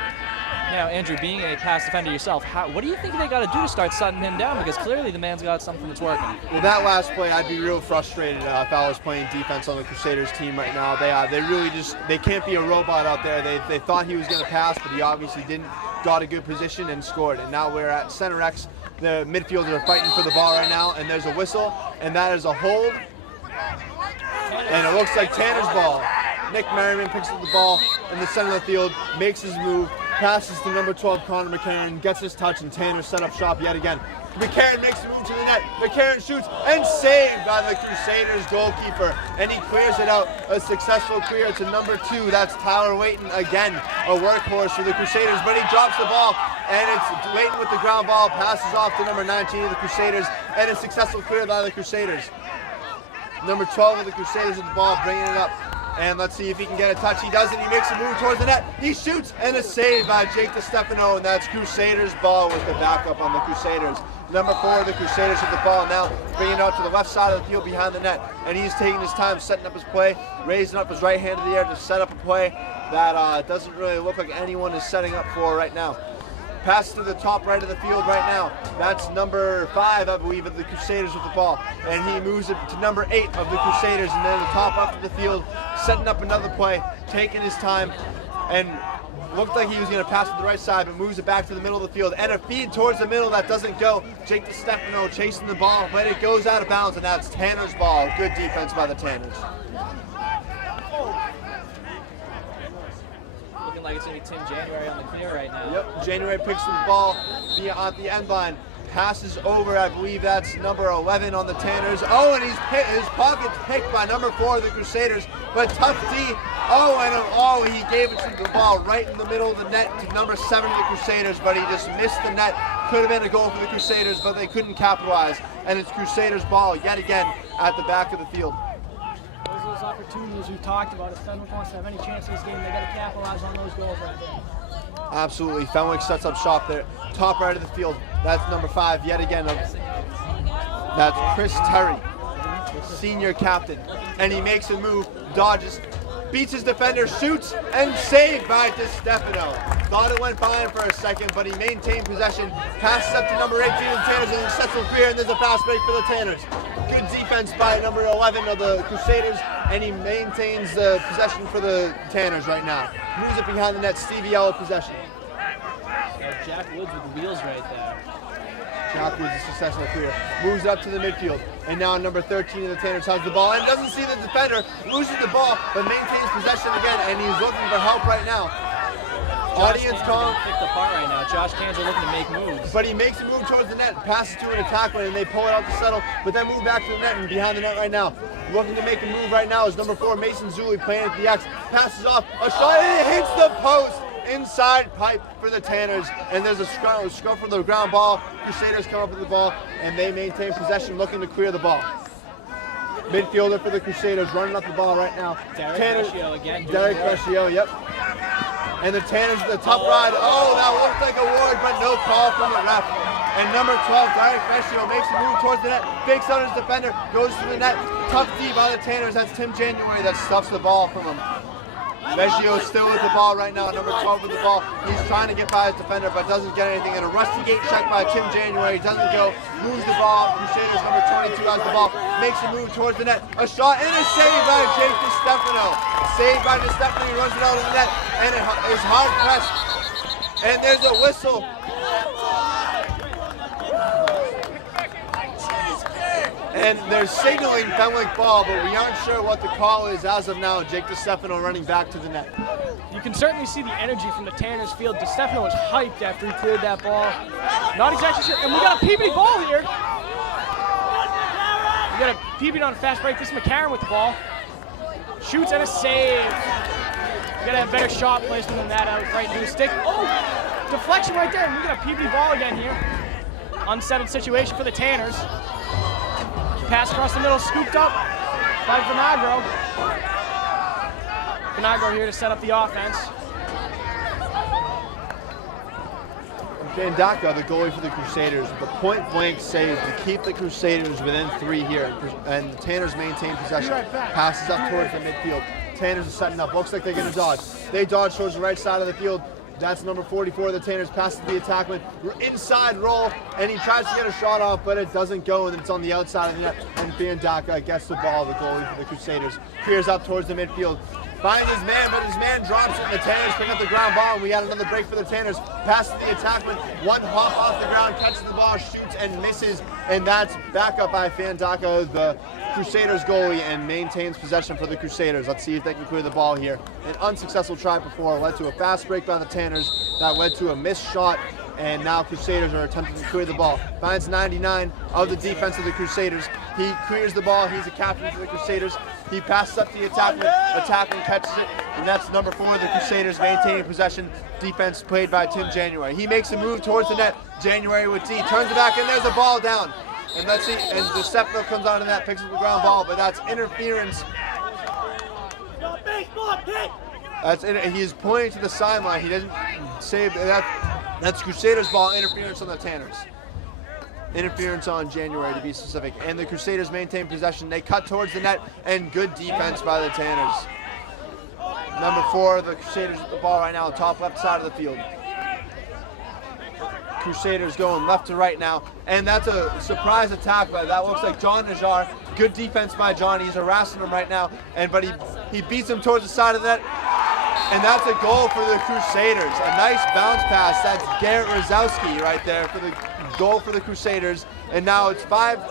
Now, Andrew, being a pass defender yourself, what do you think they got to do to start shutting him down? Because clearly the man's got something that's working. Well, that last play, I'd be real frustrated if I was playing defense on the Crusaders team right now. They really they can't be a robot out there. They thought he was going to pass, but he obviously didn't. Got a good position and scored. And now we're at center X. The midfielders are fighting for the ball right now, and there's a whistle, and that is a hold. And it looks like Tanner's ball. Nick Merriman picks up the ball in the center of the field, makes his move, passes to number 12, Connor McCarron, gets his touch, and Tanner set up shop yet again. McCarron makes a move to the net. McCarron shoots and saved by the Crusaders goalkeeper. And he clears it out. A successful clear to number 2. That's Tyler Wayton again, a workhorse for the Crusaders. But he drops the ball, and it's Wayton with the ground ball, passes off to number 19 of the Crusaders, and a successful clear by the Crusaders. Number 12 of the Crusaders with the ball, bringing it up. And let's see if he can get a touch. He doesn't. He makes a move towards the net. He shoots, and a save by Jake DiStefano, and that's Crusaders ball with the backup on the Crusaders. Number 4 of the Crusaders with the ball now, bringing it out to the left side of the field behind the net. And he's taking his time setting up his play, raising up his right hand in the air to set up a play that doesn't really look like anyone is setting up for right now. Pass to the top right of the field right now. That's number 5, I believe, of the Crusaders with the ball. And he moves it to number 8 of the Crusaders, and then the top left of the field, setting up another play, taking his time, and looked like he was going to pass to the right side, but moves it back to the middle of the field. And a feed towards the middle that doesn't go. Jake DiStefano chasing the ball, but it goes out of bounds, and that's Tanner's ball. Good defense by the Tanners. Looking like it's going to be Tim January on the clear right now. Yep, January picks the ball at the end line. Passes over, I believe that's number 11 on the Tanners. Oh, and his pocket's picked by number 4 of the Crusaders. But tough D. He gave it to the ball right in the middle of the net to number 7 of the Crusaders, but he just missed the net. Could have been a goal for the Crusaders, but they couldn't capitalize. And it's Crusaders ball yet again at the back of the field. Those opportunities we talked about. If Fenwick wants to have any chance in this game, they got to capitalize on those goals right there. Absolutely. Fenwick sets up shop there. Top right of the field. That's number 5 yet again. That's Chris Terry, senior captain. And he makes a move, dodges, beats his defender, shoots, and saved by DiStefano. Thought it went by him for a second, but he maintained possession. Passes up to number 18 of the Tanners, and a successful clear, and there's a fast break for the Tanners. Good defense by number 11 of the Crusaders, and he maintains the possession for the Tanners right now. Moves it behind the net, Stevie Yellow possession. Jack Woods with the wheels right there. Jack Woods, a successful clear. Moves it up to the midfield, and now number 13 of the Tanners has the ball, and doesn't see the defender, loses the ball, but maintains possession again, and he's looking for help right now. Audience calling. Picked apart right now. Josh Cans are looking to make moves. But he makes a move towards the net, passes to an attacker, and they pull it out to settle, but then move back to the net and behind the net right now. Looking to make a move right now is number 4, Mason Zuli, playing at the X. Passes off, a shot, and it hits the post. Inside pipe for the Tanners, and there's a scrum for the ground ball. Crusaders come up with the ball, and they maintain possession, looking to clear the ball. Midfielder for the Crusaders running up the ball right now. Derek Frescio again. Derek Frescio, yep. And the Tanners at the top ride. Oh, that looked like a ward, but no call from the ref. And number 12, Derek Frescio, makes a move towards the net, fakes out his defender, goes to the net. Tough D by the Tanners. That's Tim January that stuffs the ball from him. Veggio still with the ball right now, number 12 with the ball. He's trying to get by his defender, but doesn't get anything. And a rusty gate check by Tim January, doesn't go, moves the ball. Crusaders number 22 has the ball, makes a move towards the net. A shot and a save by Jake DiStefano. Saved by DiStefano, he runs it out of the net, and it is hard pressed. And there's a whistle. And they're signaling Fenwick ball, but we aren't sure what the call is as of now. Jake DiStefano running back to the net. You can certainly see the energy from the Tanners field. DiStefano was hyped after he cleared that ball. Not exactly sure. And we got a PB ball here. We got a PB on a fast break. This is McCarron with the ball. Shoots and a save. We gotta have better shot placement than that out right into the stick. Oh, deflection right there. And we got a PB ball again here. Unsettled situation for the Tanners. Pass across the middle, scooped up by Vinagro. Vinagro here to set up the offense. Vandaka, the goalie for the Crusaders, with the point-blank save to keep the Crusaders within 3 here, and the Tanners maintain possession. Passes up towards the midfield. Tanners are setting up. Looks like they're going to dodge. They dodge towards the right side of the field. That's number 44 of the Tanners. Passes to the attackman. Inside roll, and he tries to get a shot off, but it doesn't go, and it's on the outside of the net. And Vandaka gets the ball, the goalie for the Crusaders. Clears up towards the midfield. Finds his man, but his man drops it, and the Tanners pick up the ground ball, and we got another break for the Tanners. Pass to the attackman, one hop off the ground, catches the ball, shoots and misses, and that's back up by Vandaka, the Crusaders goalie, and maintains possession for the Crusaders. Let's see if they can clear the ball here. An unsuccessful try before led to a fast break by the Tanners that led to a missed shot, and now Crusaders are attempting to clear the ball. Finds 99 of the defense of the Crusaders. He clears the ball. He's a captain for the Crusaders. He passes up to the attackman. Attackman catches it, and that's number 4 of the Crusaders maintaining possession. Defense played by Tim January. He makes a move towards the net. January with D turns it back, and there's a ball down. And let's see, and DeStefano comes onto that, picks up the ground ball, but that's interference. He's pointing to the sideline. He doesn't say that. That's Crusaders ball. Interference on the Tanners. Interference on January, to be specific. And the Crusaders maintain possession. They cut towards the net, and good defense by the Tanners. Number 4, the Crusaders with the ball right now, top left side of the field. Crusaders going left to right now, and that's a surprise attack by that looks like John Najar. Good defense by John. He's harassing him right now, but he beats him towards the side of the net, and that's a goal for the Crusaders. A nice bounce pass. That's Garrett Rozowski right there for the goal for the Crusaders, and now it's Brian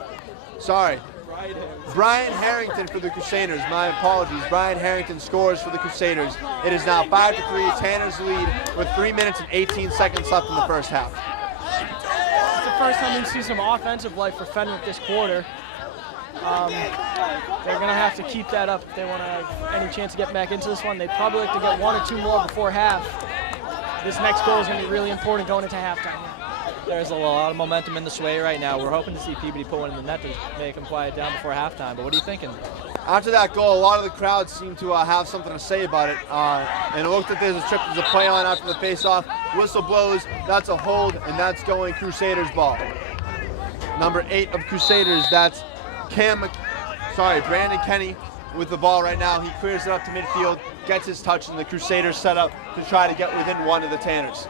Harrington for the Crusaders. My apologies. Brian Harrington scores for the Crusaders. It is now 5-3. Tanners lead with 3 minutes and 18 seconds left in the first half. It's the first time we see some offensive life for Fenwick this quarter. They're going to have to keep that up if they want to have any chance to get back into this one. They probably like to get 1 or 2 more before half. This next goal is going to be really important going into halftime. There's a lot of momentum in the sway right now. We're hoping to see Peabody put one in the net to make them quiet down before halftime. But what are you thinking? After that goal, a lot of the crowd seemed to have something to say about it. And it looked like there's a play on after the face-off. Whistle blows. That's a hold, and that's going Crusaders ball. Number 8 of Crusaders, that's Brandon Kenny with the ball right now. He clears it up to midfield, gets his touch, and the Crusaders set up to try to get within 1 of the Tanners.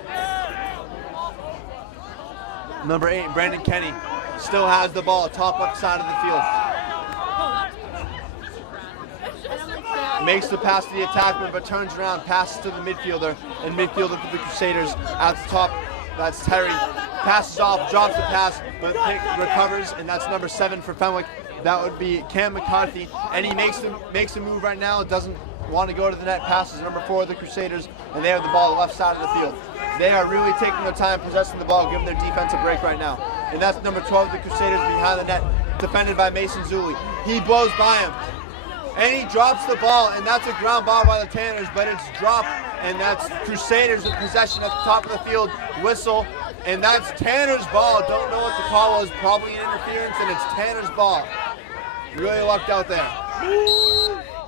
Number 8, Brandon Kenny, still has the ball, top left side of the field. Makes the pass to the attackman, but turns around, passes to the midfielder, and midfielder for the Crusaders at the top. That's Terry. Passes off, drops the pass, but recovers, and that's number 7 for Fenwick. That would be Cam McCarthy, and he makes a move right now. Doesn't want to go to the net. Passes number 4 of the Crusaders, and they have the ball on the left side of the field. They are really taking their time possessing the ball, giving their defense a break right now. And that's number 12 of the Crusaders behind the net, defended by Mason Zuli. He blows by him, and he drops the ball, and that's a ground ball by the Tanners, but it's dropped, and that's Crusaders with possession at the top of the field. Whistle, and that's Tanner's ball. Don't know what the call was. Probably an interference, and it's Tanner's ball. Really lucked out there.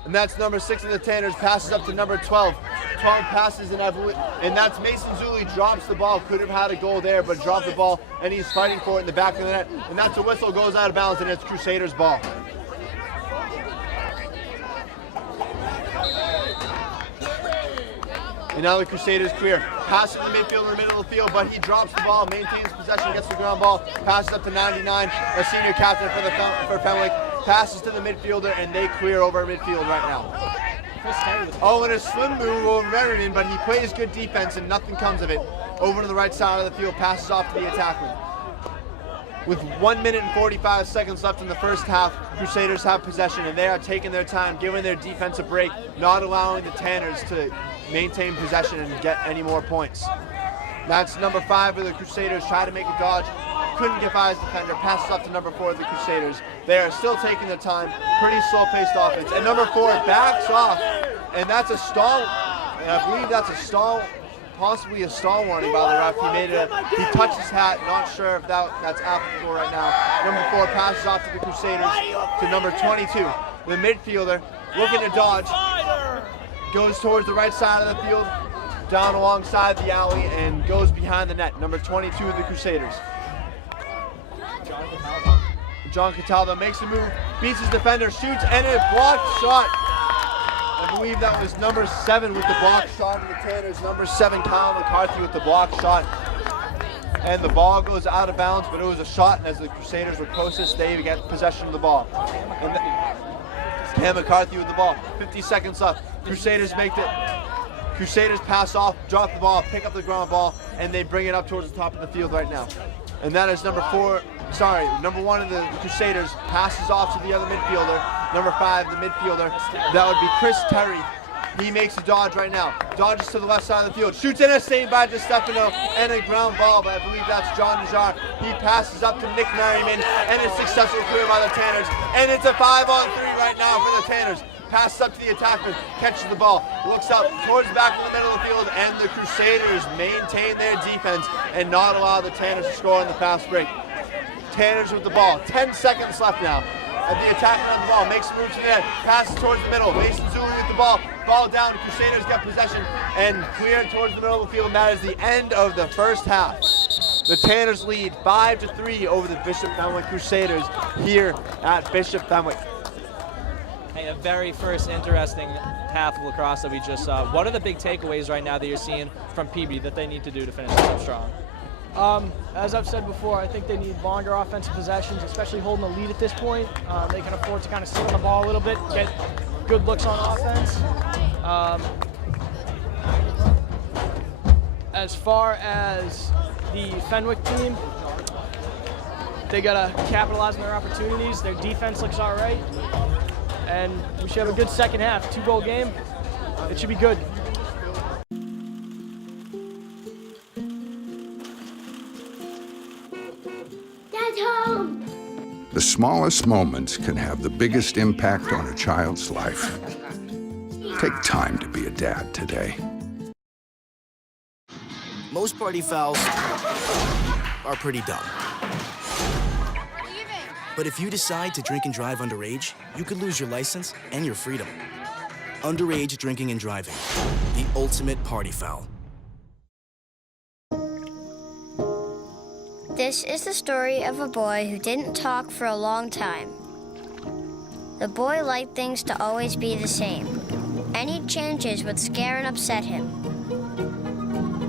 And that's number 6 of the Tanners, passes up to number 12. 12 passes, and that's Mason Zuli, drops the ball. Could have had a goal there, but dropped the ball, and he's fighting for it in the back of the net. And that's a whistle, goes out of bounds, and it's Crusaders' ball. And now the Crusaders clear. Pass to the midfield in the middle of the field, but he drops the ball, maintains possession, gets the ground ball, passes up to 99, a senior captain for Fenwick, passes to the midfielder, and they clear over midfield right now. Oh, and a slim move over Merriman, but he plays good defense and nothing comes of it. Over to the right side of the field, passes off to the attackman. With 1 minute and 45 seconds left in the first half, Crusaders have possession, and they are taking their time, giving their defense a break, not allowing the Tanners to maintain possession and get any more points. That's number 5 of the Crusaders, try to make a dodge, couldn't get by his defender, passes up to number 4 of the Crusaders. They are still taking their time, pretty slow-paced offense. And number 4 backs off, and that's a stall, and I believe that's a stall possibly a stall warning by the ref. He touched his hat, not sure if that's applicable right now. Number 4 passes off to the Crusaders to number 22. The midfielder looking to dodge, goes towards the right side of the field, down alongside the alley, and goes behind the net. Number 22 of the Crusaders. John Cataldo makes a move, beats his defender, shoots, and a blocked shot. I believe that was number 7 with the blocked shot of the Tanners. Number 7, Kyle McCarthy with the blocked shot. And the ball goes out of bounds, but it was a shot, and as the Crusaders would process, they get possession of the ball. And Cam McCarthy with the ball. 50 seconds left. Crusaders pass off, drop the ball, pick up the ground ball, and they bring it up towards the top of the field right now. And that is number 1 of the Crusaders passes off to the other midfielder. Number 5, the midfielder. That would be Chris Terry. He makes a dodge right now. Dodges to the left side of the field. Shoots in a save by DeStefano and a ground ball, but I believe that's John Najar. He passes up to Nick Merriman and a successful clear by the Tanners. And it's a 5-on-3 right now for the Tanners. Passes up to the attacker, catches the ball, looks up towards the back of the middle of the field, and the Crusaders maintain their defense and not allow the Tanners to score on the fast break. Tanners with the ball. 10 seconds left now. And the attacker on the ball makes a move to the net, passes towards the middle. Mason Zuli with the ball. Ball down. Crusaders get possession and clear towards the middle of the field. And that is the end of the first half. The Tanners lead 5-3 over the Bishop Fenwick Crusaders here at Bishop Fenwick. Hey, a very first interesting half of lacrosse that we just saw. What are the big takeaways right now that you're seeing from PB that they need to do to finish this up strong? As I've said before, I think they need longer offensive possessions, especially holding the lead at this point. They can afford to kind of sit on the ball a little bit, get good looks on offense. As far as the Fenwick team, they got to capitalize on their opportunities. Their defense looks all right. And we should have a good second half. 2-goal game. It should be good. The smallest moments can have the biggest impact on a child's life. Take time to be a dad today. Most party fouls are pretty dumb. But if you decide to drink and drive underage, you could lose your license and your freedom. Underage drinking and driving, the ultimate party foul. This is the story of a boy who didn't talk for a long time. The boy liked things to always be the same. Any changes would scare and upset him.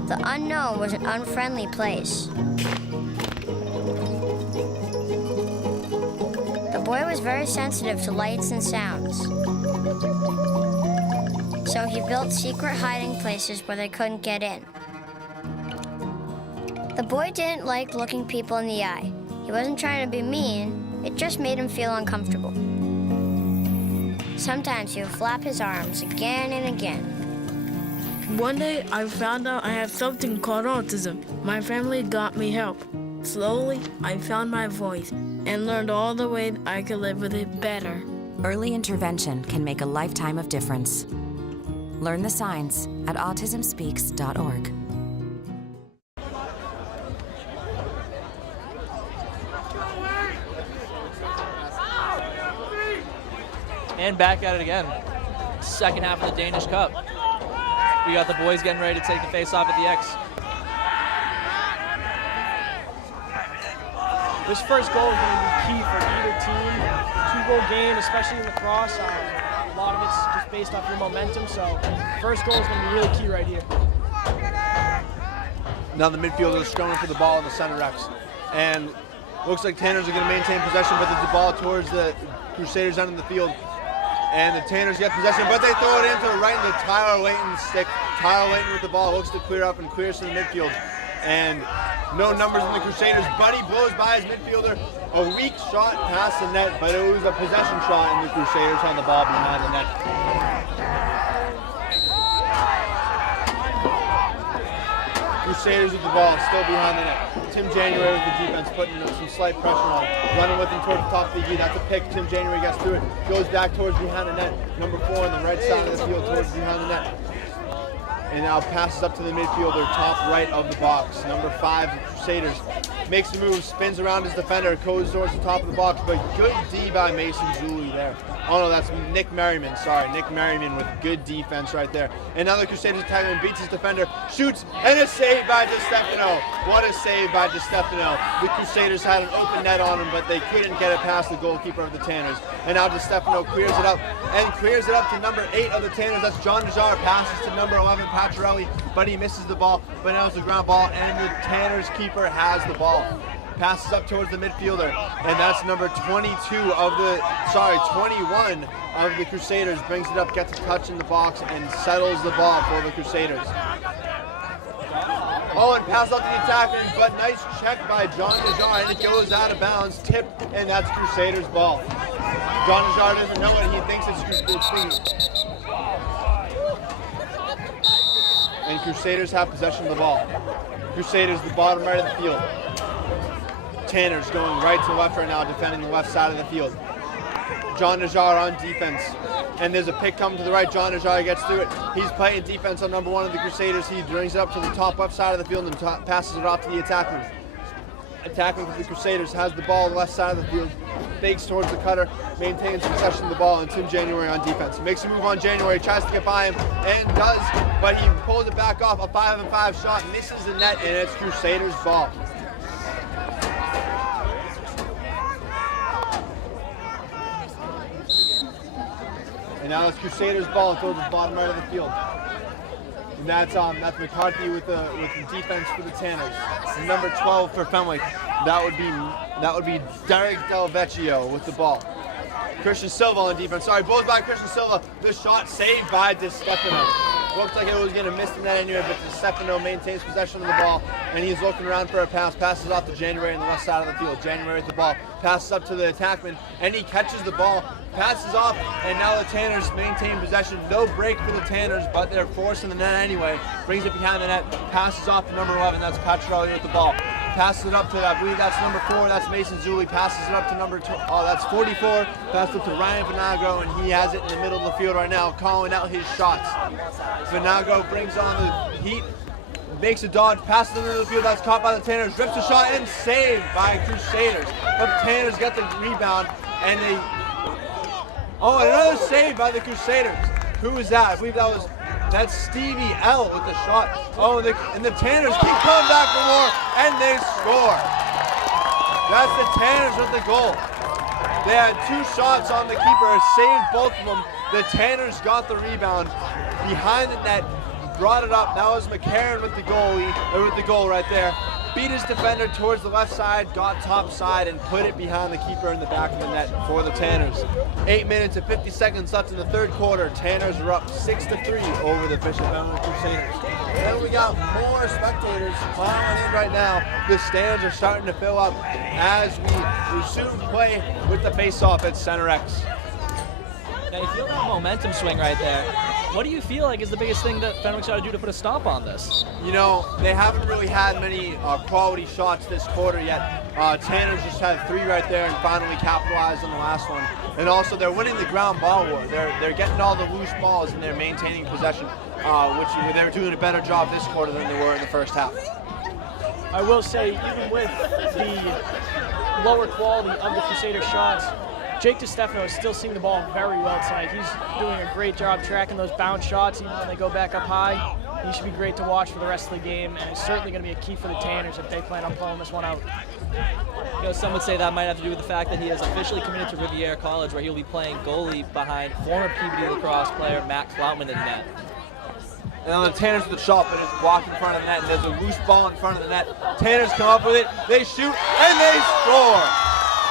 The unknown was an unfriendly place. The boy was very sensitive to lights and sounds. So he built secret hiding places where they couldn't get in. The boy didn't like looking people in the eye. He wasn't trying to be mean, it just made him feel uncomfortable. Sometimes he would flap his arms again and again. One day, I found out I have something called autism. My family got me help. Slowly, I found my voice and learned all the ways I could live with it better. Early intervention can make a lifetime of difference. Learn the signs at autismspeaks.org. And back at it again. Second half of the Danish Cup. We got the boys getting ready to take the face-off at the X. This first goal is going to be key for either team. 2-goal game, especially in lacrosse. A lot of it's just based off your momentum, so first goal is going to be really key right here. Now the midfielder is scrumming for the ball in the center X. And looks like Tanners are going to maintain possession, but there's the ball towards the Crusaders end of the field. And the Tanners get possession, but they throw it into right into Tyler Layton's stick. Tyler Layton with the ball looks to clear up and clears to the midfield. And no numbers in the Crusaders. Buddy blows by his midfielder. A weak shot past the net, but it was a possession shot, and the Crusaders on the ball behind the net. Crusaders with the ball, still behind the net. Tim January with the defense, putting some slight pressure on. Running with him towards the top of the U. That's a pick. Tim January gets through it. Goes back towards behind the net. Number 4 on the right side of the field towards behind the net. and now passes up to the midfielder, top right of the box. Number 5, Crusaders, makes a move, spins around his defender, goes towards the top of the box, but good D by Mason Zuli there. Oh no, that's Nick Merriman, sorry. Nick Merriman with good defense right there. And now the Crusaders attackman beats his defender, shoots, and a save by DiStefano. What a save by DiStefano. The Crusaders had an open net on him, but they couldn't get it past the goalkeeper of the Tanners. And now DiStefano clears it up, and clears it up to number 8 of the Tanners. That's John Najar, passes to number 11, Patriarelli, but he misses the ball, but now it's a ground ball, and the Tanners keeper has the ball. Passes up towards the midfielder, and that's number 21 of the Crusaders, brings it up, gets a touch in the box, and settles the ball for the Crusaders. Oh, and pass up to the attacker, but nice check by John Najar, and it goes out of bounds, tipped, and that's Crusaders' ball. John Najar doesn't know it, he thinks it's and Crusaders have possession of the ball. Crusaders, the bottom right of the field. Tanners going right to left right now, defending the left side of the field. John Najar on defense, and there's a pick coming to the right. John Najar gets through it. He's playing defense on number 1 of the Crusaders. He brings it up to the top left side of the field and passes it off to the attackman. Attackman for the Crusaders has the ball on the left side of the field, fakes towards the cutter, maintains possession of the ball, and Tim January on defense. Makes a move on January, tries to get by him, and does, but he pulls it back off. A 5-on-5 shot, misses the net, and it's Crusaders' ball. And now it's Crusaders' ball towards the bottom right of the field. And that's McCarthy with the defense for the Tanners. Number 12 for Fenwick. That would be Derek Del Vecchio with the ball. Christian Silva on defense. Sorry, blows by Christian Silva. The shot saved by DiStefano. Looked like it was going to miss the net anyway, but DiStefano maintains possession of the ball, and he's looking around for a pass. Passes off to January on the left side of the field. January with the ball. Passes up to the attackman, and he catches the ball. Passes off, and now the Tanners maintain possession. No break for the Tanners, but they're forcing the net anyway. Brings it behind the net. Passes off to number 11. That's Patriarelli with the ball. Passes it up to, I believe that's number 4. That's Mason Zuli. Passes it up to number 2. Oh, that's 44. Passes it to Ryan Vinagro, and he has it in the middle of the field right now, calling out his shots. Vinagro brings on the heat, makes a dodge, passes it into the field. That's caught by the Tanners. Rips a shot and saved by Crusaders. But the Tanners get the rebound, and they. Oh, another save by the Crusaders. Who was that? I believe that's Stevie L with the shot. Oh, and the Tanners keep coming back for more, and they score. That's the Tanners with the goal. They had 2 shots on the keeper, saved both of them. The Tanners got the rebound behind the net, brought it up. That was McCarron with the goal right there. Beat his defender towards the left side, got top side, and put it behind the keeper in the back of the net for the Tanners. 8 minutes and 50 seconds left in the third quarter. Tanners are up 6-3 over the Bishop Fenwick Crusaders. And we got more spectators piling in right now. The stands are starting to fill up as we soon play with the face-off at Center X. Now you feel that momentum swing right there. What do you feel like is the biggest thing that Fenwick's got to do to put a stop on this? You know, they haven't really had many quality shots this quarter yet. Tanners just had 3 right there and finally capitalized on the last one. And also they're winning the ground ball war. They're getting all the loose balls and they're maintaining possession, which they're doing a better job this quarter than they were in the first half. I will say, even with the lower quality of the Crusader shots, Jake DiStefano is still seeing the ball very well tonight. He's doing a great job tracking those bounce shots, even when they go back up high. He should be great to watch for the rest of the game, and it's certainly going to be a key for the Tanners if they plan on pulling this one out. You know, some would say that might have to do with the fact that he is officially committed to Riviera College, where he'll be playing goalie behind former PBD lacrosse player Matt Cloutman in net. And on the Tanners with the shot, but it's blocked in front of the net, and there's a loose ball in front of the net. Tanners come up with it, they shoot, and they score!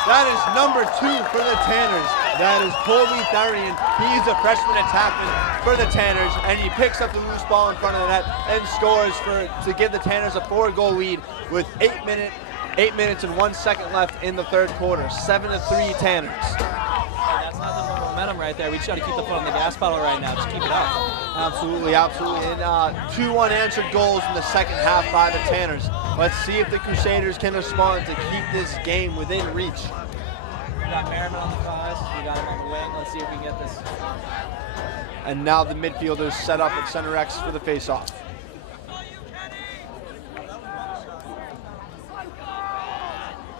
That is number 2 for the Tanners. That is Colby Therian. He's a freshman attackman for the Tanners, and he picks up the loose ball in front of the net and scores to give the Tanners a 4-goal lead with 8 minutes and 1 second left in the third quarter. 7-3 Tanners. That's not the momentum right there. We just got to keep the foot on the gas pedal right now. Just keep it up. Absolutely, absolutely. And 2 unanswered goals in the second half by the Tanners. Let's see if the Crusaders can respond to keep this game within reach. We got Merriman on the prize. We got him on the wing. Let's see if we can get this. And now the midfielders set up at center X for the face-off.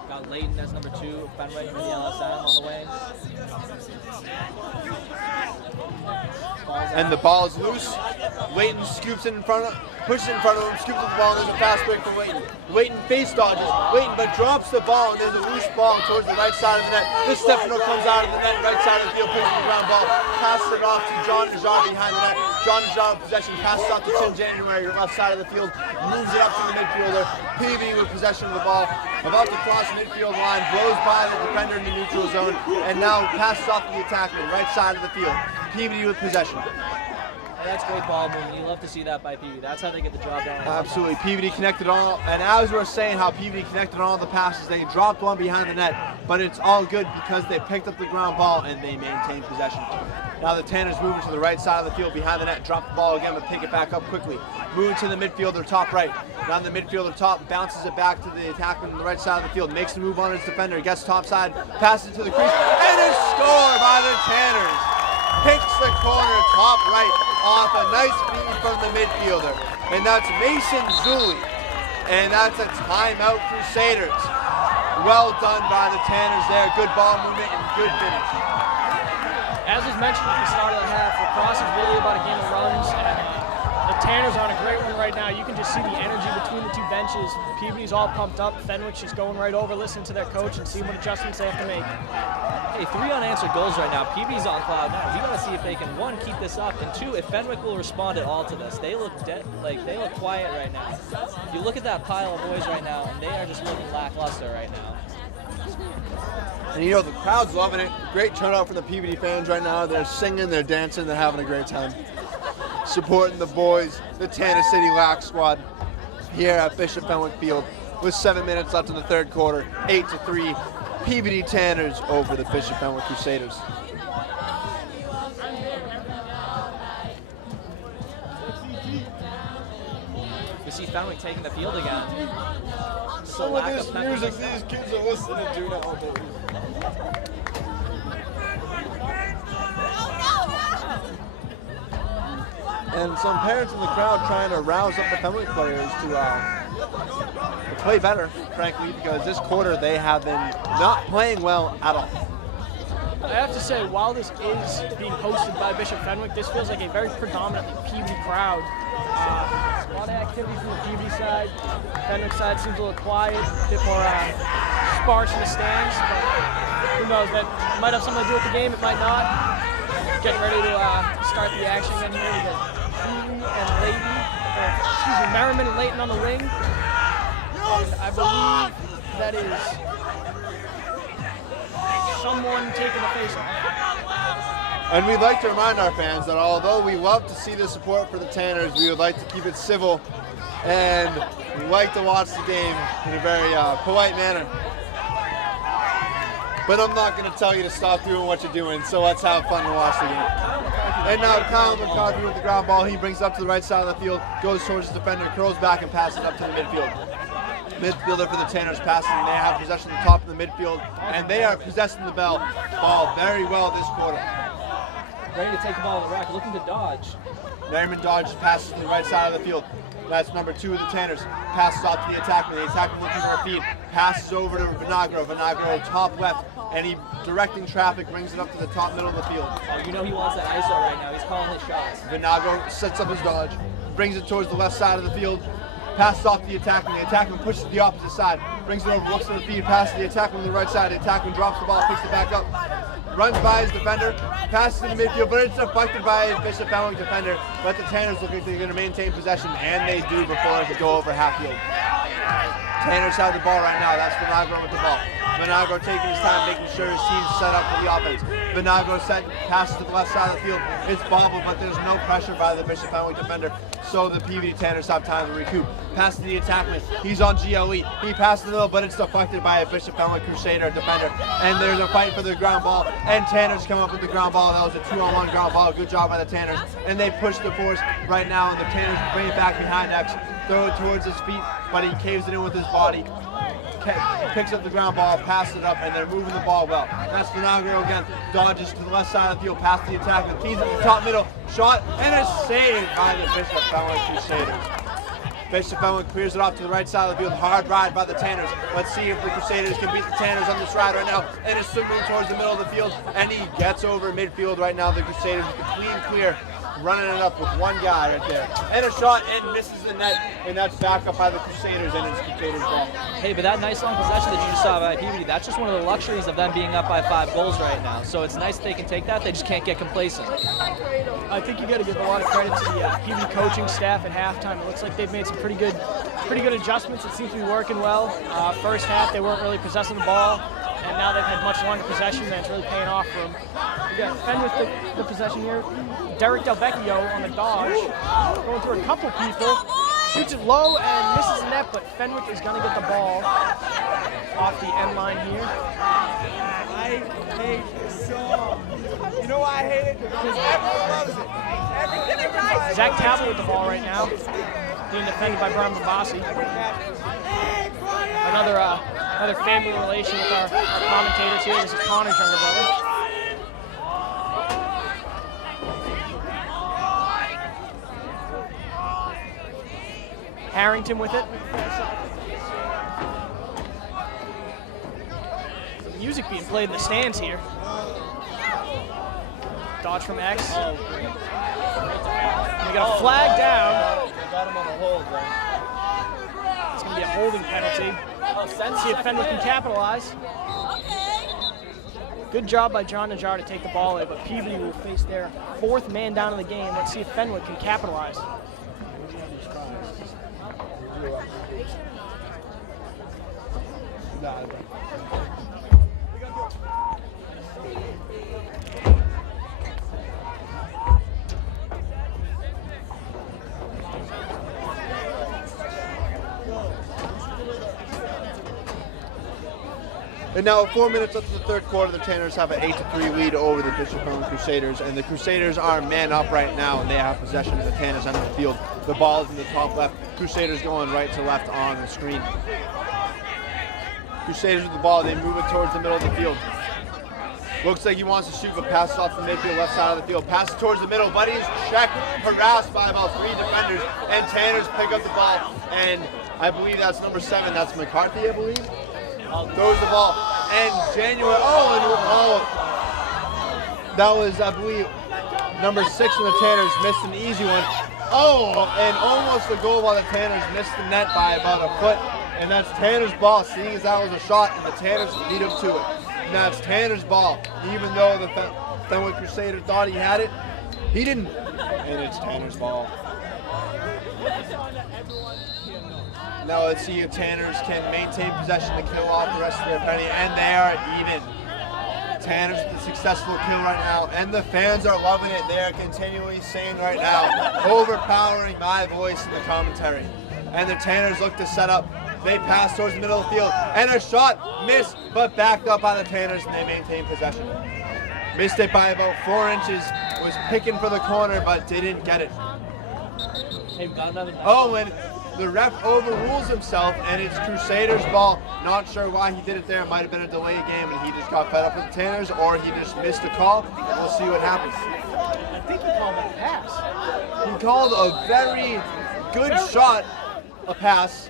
Got Leighton as number 2, Fenwick for the LSM on the way. And the ball is loose. Leighton scoops it in front of, pushes it in front of him, scoops up the ball, and there's a fast break from Leighton. Leighton face dodges. Leighton but drops the ball, and there's a loose ball towards the right side of the net. This Stefano comes out of the net, right side of the field, pushes the ground ball, passes it off to John Najar behind the net. John Najar in possession, passes off to Tim January, left side of the field, moves it up to the midfielder. Peavy with possession of the ball, about to cross the midfield line, blows by the defender in the neutral zone, and now passes off to the attackman, right side of the field. Peavy with possession. That's great ball movement. You love to see that by Peavy. That's how they get the job done. Absolutely. Peavy connected on, and as we were saying how Peavy connected on all the passes, they dropped one behind the net, but it's all good because they picked up the ground ball and they maintained possession. Now the Tanners moving to the right side of the field behind the net, drop the ball again, but pick it back up quickly. Moving to the midfielder top right. Now the midfielder top bounces it back to the attackman on the right side of the field, makes the move on his defender, gets top side, passes it to the crease, and it's scored by the Tanners. Picks the corner top right off a nice feed from the midfielder. And that's Mason Zuli. And that's a timeout Crusaders. Well done by the Tanners there. Good ball movement and good finish. As was mentioned at the start of the half, Lacrosse is really about a game of runs, and the Tanners are on a great one right now. You can just see the energy between the two benches. Peabody's all pumped up. Fenwick's just going right over, listening to their coach and seeing what adjustments they have to make. Hey, 3 unanswered goals right now. Peabody's on cloud nine. We got to see if they can, 1, keep this up, and 2, if Fenwick will respond at all to this. They look dead, like they look quiet right now. You look at that pile of boys right now, and they are just looking lackluster right now. And you know, the crowd's loving it. Great turnout from the Peabody fans right now. They're singing, they're dancing, they're having a great time. Supporting the boys, the Tanner City Lac squad here at Bishop Fenwick Field with 7 minutes left in the third quarter. 8-3, Peabody Tanners over the Bishop Fenwick Crusaders. We see Fenwick taking the field again. Some of this music these kids are listening to nowadays. And some parents in the crowd trying to rouse up the Fenwick players to play better, frankly, because this quarter they have been not playing well at all. I have to say, while this is being hosted by Bishop Fenwick, this feels like a very predominantly Peabody crowd. A lot of activity from the Peabody side. Fenwick side seems a little quiet, a bit more sparse in the stands, but who knows, that might have something to do with the game, it might not. Getting ready to start the action again here. We got Peavy and Leighton, Merriman and Leighton on the wing. And I believe that is someone taking the face-off. And we'd like to remind our fans that although we love to see the support for the Tanners, we would like to keep it civil and we like to watch the game in a very polite manner. But I'm not going to tell you to stop doing what you're doing, so let's have fun and watch the game. And now Kyle McCarthy with the ground ball. He brings it up to the right side of the field, goes towards his defender, curls back and passes it up to the midfield. Midfielder for the Tanners passing. They have possession at the top of the midfield, and they are possessing the ball very well this quarter. Ready to take the ball to the rack, looking to dodge. Merriman dodges, passes to the right side of the field. That's number 2 of the Tanners. Passes off to the attackman. The attackman looking for a feed. Passes over to Vinagro. Vinagro top left, and he directing traffic, brings it up to the top middle of the field. You know he wants that ISO right now. He's calling his shots. Vinagro sets up his dodge, brings it towards the left side of the field. Passes off to the attackman. The attackman pushes to the opposite side. Brings it over, looks for the feed, passes to the attackman on the right side. The attackman drops the ball, picks it back up. Runs by his defender, passes to the midfield, but it's deflected by his Bishop Fenwick defender. But the Tanners look like they're going to maintain possession, and they do before it could go over half field. Tanners have the ball right now. That's Vinagro with the ball. Vinagro taking his time, making sure his team's set up for the offense. Vinagro set, passes to the left side of the field. It's bobbled, but there's no pressure by the Bishop Fenwick defender, so the Peabody Tanners have time to recoup. Pass to the attackman. He's on GLE. He passes the middle, but it's deflected by a Bishop Fenwick Crusader defender. And there's a fight for the ground ball, and Tanners come up with the ground ball. That was a 2-on-1 ground ball. Good job by the Tanners. And they push the force right now, and the Tanners bring it back behind X. Throw it towards his feet, but he caves it in with his body. picks up the ground ball, passes it up, and they're moving the ball well. That's Vinagro again, dodges to the left side of the field, past the attack, the keys at the top middle, shot, and a save by the Bishop Fenwick Crusaders. Bishop Fenwick clears it off to the right side of the field, hard ride by the Tanners. Let's see if the Crusaders can beat the Tanners on this ride right now, and is still moving towards the middle of the field, and he gets over midfield right now. The Crusaders with the clean clear, running it up with one guy right there. And a shot, and misses the net, and that's back up by the Crusaders, and it's Crusaders ball. Hey, but that nice long possession that you just saw by Peabody, that's just one of the luxuries of them being up by 5 goals right now. So it's nice they can take that. They just can't get complacent. I think you got to give a lot of credit to the Peabody coaching staff at halftime. It looks like they've made some pretty good adjustments. It seems to be working well. First half, they weren't really possessing the ball, and now they've had much longer possession, and it's really paying off for them. We got Fenwick with the possession here. Derek Delvecchio on the dodge, going through a couple people, shoots it low and misses the net, but Fenwick is going to get the ball off the end line here. I hate this song. You know why I hate it? Because everyone loves it. Everyone. Zach Talbot with the ball right now, being defended by Brian Babasi. Another family relation with our commentators here. This is Connor's younger brother. Harrington with it. Some music being played in the stands here. Dodge from X. And we got a flag down. Got him on a hold, though. It's going to be a holding penalty. See if Fenwick can capitalize. Good job by John Najjar to take the ball away, but Peabody will face their 4th man down in the game. Let's see if Fenwick can capitalize. And now 4 minutes left in the third quarter, the Tanners have an 8-3 lead over the Bishop Fenwick Crusaders, and the Crusaders are man up right now, and they have possession of the Tanners on the field. The ball is in the top left. Crusaders going right to left on the screen. Crusaders with the ball, they move it towards the middle of the field. Looks like he wants to shoot, but passes off the midfield, left side of the field. Passes towards the middle, but he's checked, harassed by about 3 defenders, and Tanners pick up the ball, and I believe that's number 7. That's McCarthy, I believe. Throws the ball, and January, that was, I believe, number 6 from the Tanners, missed an easy one. And almost a goal while the Tanners missed the net by about a foot, and that's Tanner's ball, seeing as that was a shot, and the Tanners lead up to it. And that's Tanner's ball, even though the Fenwick Crusader thought he had it, he didn't, and it's Tanner's ball. Now let's see if Tanners can maintain possession to kill off the rest of their penny, and they are even. Tanners with a successful kill right now, and the fans are loving it. They are continually saying right now, overpowering my voice in the commentary. And the Tanners look to set up. They pass towards the middle of the field, and a shot missed, but backed up by the Tanners, and they maintain possession. Missed it by about 4 inches, was picking for the corner, but didn't get it. And the ref overrules himself, and it's Crusaders' ball. Not sure why he did it there. It might have been a delay game, and he just got fed up with the Tanners, or he just missed a call. We'll see what happens. I think he called that a pass. He called a very good shot, a pass,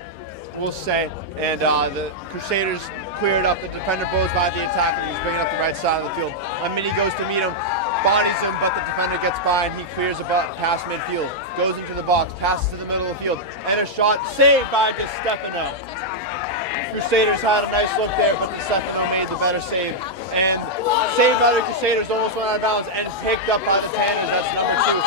we'll say, and the Crusaders cleared up. The defender goes by the attack, and he's bringing up the right side of the field. Mini goes to meet him, bodies him, but the defender gets by, and he clears a past midfield, goes into the box, passes to the middle of the field, and a shot saved by DeStefano. Crusaders had a nice look there, but DeStefano made the better save. And saved by the Crusaders, almost went out of bounds, and picked up by the Tanners. That's number 2.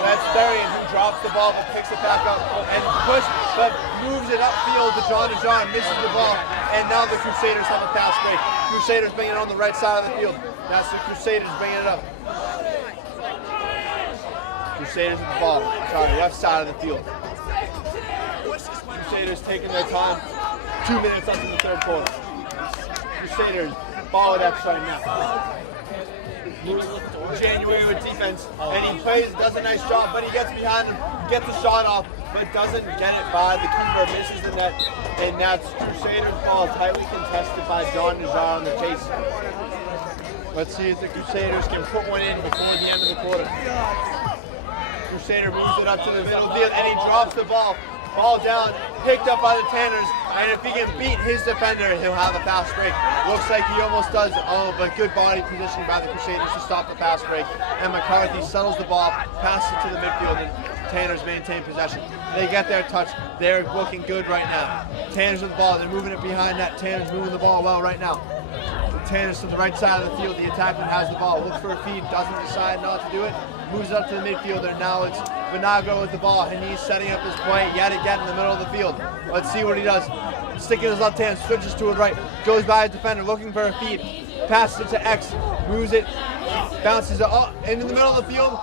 And that's Darian, who drops the ball, but picks it back up, and but moves it upfield to John Najjar, misses the ball, and now the Crusaders have a fast break. Crusaders bringing it on the right side of the field. That's the Crusaders bringing it up. Crusaders with the ball. Sorry, left side of the field. Crusaders taking their time. 2 minutes left in the third quarter. Crusaders ball at X right now. January with defense, and he does a nice job, but he gets behind him, gets the shot off, but doesn't get it by the keeper, misses the net, and that's Crusaders ball, tightly contested by John Najar on the chase. Let's see if the Crusaders can put one in before the end of the quarter. Crusader moves it up to the middle field, and he drops the ball. Ball down, picked up by the Tanners, and if he can beat his defender, he'll have a fast break. Looks like he almost does, but good body positioning by the Crusaders to stop the fast break. And McCarthy settles the ball, passes it to the midfield, and Tanners maintain possession. They get their touch. They're looking good right now. Tanners with the ball, they're moving it behind net. Tanners moving the ball well right now. Tanners to the right side of the field. The attackman has the ball, looks for a feed, doesn't decide not to do it, moves it up to the midfielder. Now it's Vanago with the ball, and he's setting up his play yet again in the middle of the field. Let's see what he does. Sticking his left hand, switches to his right, goes by his defender, looking for a feed, passes it to X, moves it, bounces it up into the middle of the field,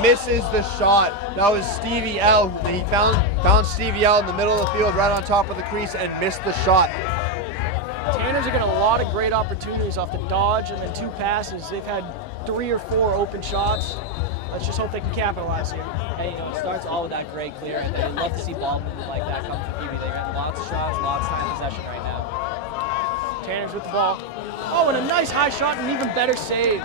misses the shot. That was Stevie L. He found Stevie L in the middle of the field, right on top of the crease, and missed the shot. Tanners are getting a lot of great opportunities off the dodge and then 2 passes. They've had 3 or 4 open shots. Let's just hope they can capitalize here. Hey, you know, it starts all with that great clear, and I'd love to see ball movement like that come from PB. They got lots of shots, lots of time possession right now. Tanners with the ball. Oh, and a nice high shot and even better save.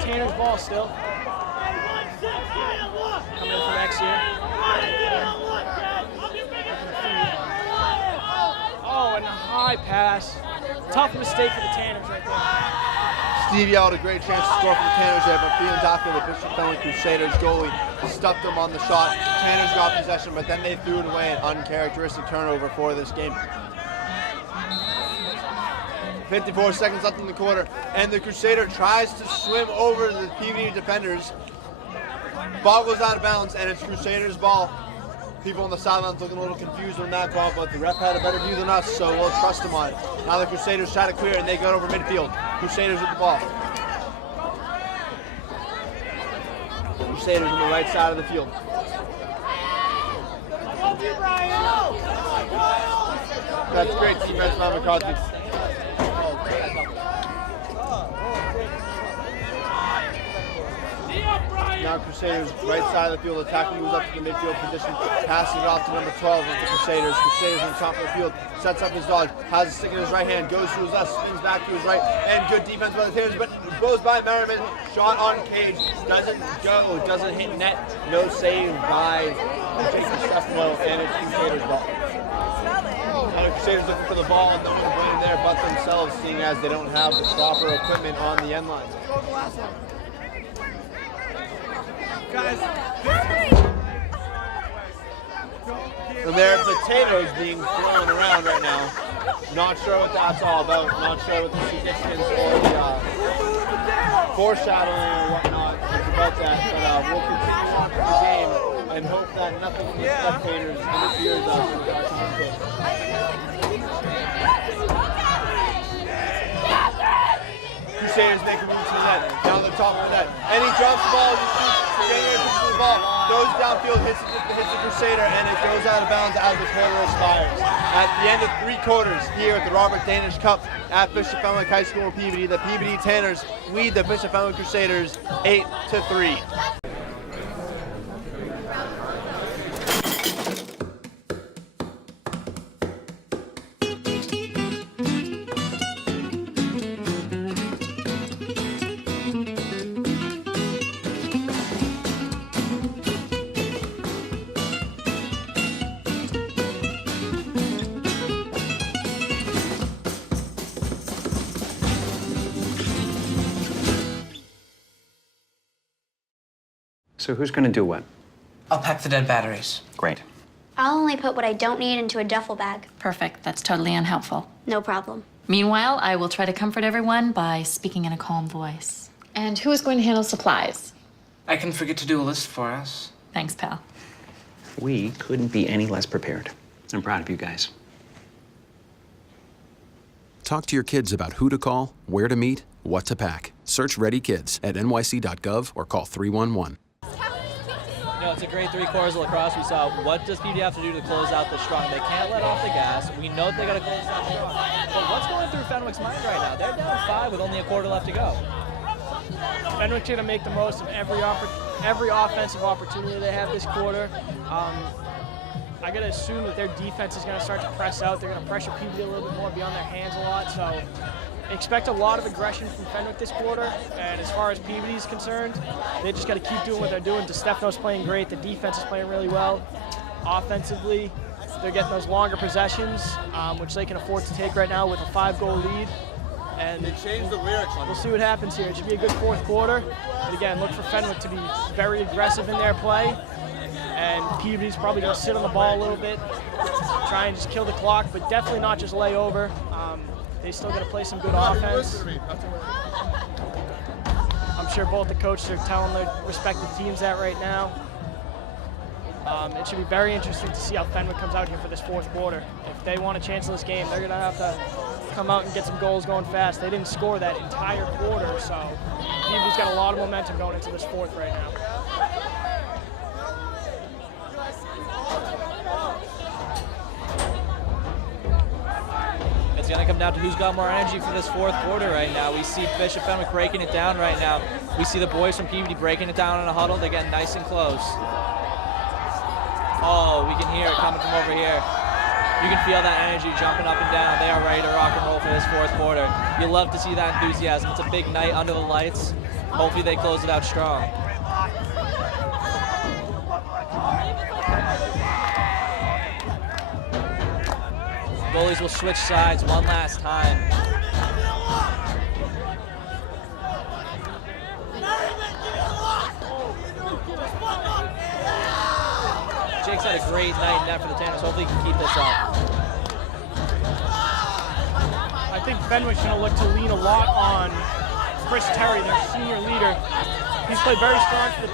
Tanner's ball still. Coming in from X here. Oh, and a high pass. Tough mistake for the Tanners right there. Stevie L had a great chance to score for the Tanners there, but Fiandaca, the Bishop Fenwick Crusaders goalie, stuffed them on the shot. Tanners got possession, but then they threw it away, an uncharacteristic turnover for this game. 54 seconds left in the quarter, and the Crusader tries to swim over the PVD defenders. Ball goes out of bounds, and it's Crusaders' ball. People on the sidelines looking a little confused on that call, but the ref had a better view than us, so we'll trust him on it. Now the Crusaders try to clear, and they go over midfield. Crusaders with the ball. Crusaders on the right side of the field. That's great defense by McCarthy. Now Crusaders right side of the field, attacking, moves up to the midfield position, passes it off to number 12 of the Crusaders. Crusaders on top of the field, sets up his dodge, has a stick in his right hand, goes to his left, spins back to his right, and good defense by the Tanners, but goes by Merriman, shot on cage, doesn't go, doesn't hit net, no save by Jason Stefano, and it's Crusaders ball. Now the Crusaders looking for the ball, and no one to blame there but themselves, seeing as they don't have the proper equipment on the end line. Guys, and there are potatoes being thrown around right now. Not sure what that's all about. Not sure what the significance or the foreshadowing or whatnot is about that. But we'll continue on with the game and hope that nothing from the spectators interferes us with our commentator. Crusaders make a move to the net, down the top of the net, and he drops the ball. January pushes the ball, goes downfield, hits the Crusader, and it goes out of bounds as the quarter expires. At the end of 3 quarters here at the Robert Danish Cup at Bishop Fenwick High School in Peabody, the Peabody Tanners lead the Bishop Fenwick Crusaders 8-3. So who's going to do what? I'll pack the dead batteries. Great. I'll only put what I don't need into a duffel bag. Perfect. That's totally unhelpful. No problem. Meanwhile, I will try to comfort everyone by speaking in a calm voice. And who is going to handle supplies? I can forget to do a list for us. Thanks, pal. We couldn't be any less prepared. I'm proud of you guys. Talk to your kids about who to call, where to meet, what to pack. Search Ready Kids at nyc.gov or call 311. You know, It's a great 3 quarters of lacrosse. We saw what does PB have to do to close out this strong. They can't let off the gas. We know that they got to close out strong. But what's going through Fenwick's mind right now? They're down 5 with only a quarter left to go. Fenwick's going to make the most of every offensive opportunity they have this quarter. I got to assume that their defense is going to start to press out. They're going to pressure PB a little bit more, be on their hands a lot. So expect a lot of aggression from Fenwick this quarter. And as far as PB is concerned, they just got to keep doing what they're doing. DeStefano's playing great. The defense is playing really well. Offensively, they're getting those longer possessions, which they can afford to take right now with a 5-goal lead. And They changed the lyrics. we'll see what happens here. It should be a good 4th quarter. But again, look for Fenwick to be very aggressive in their play. And PB's probably going to sit on the ball a little bit, try and just kill the clock, but definitely not just lay over. They still got to play some good offense. I'm sure both the coaches are telling their respective teams that right now. It should be very interesting to see how Fenwick comes out here for this 4th quarter. If they want a chance in this game, they're going to have to come out and get some goals going fast. They didn't score that entire quarter, so PB's got a lot of momentum going into this 4th right now. It's going to come down to who's got more energy for this 4th quarter right now. We see Bishop Fenwick breaking it down right now. We see the boys from PBD breaking it down in a huddle. They're getting nice and close. Oh, we can hear it coming from over here. You can feel that energy jumping up and down. They are ready to rock and roll for this 4th quarter. You love to see that enthusiasm. It's a big night under the lights. Hopefully they close it out strong. Goalies will switch sides one last time. Jake's had a great night in net for the Tanners. Hopefully he can keep this up. I think Fenwick's going to look to lean a lot on Chris Terry, their senior leader. He's played very strong for the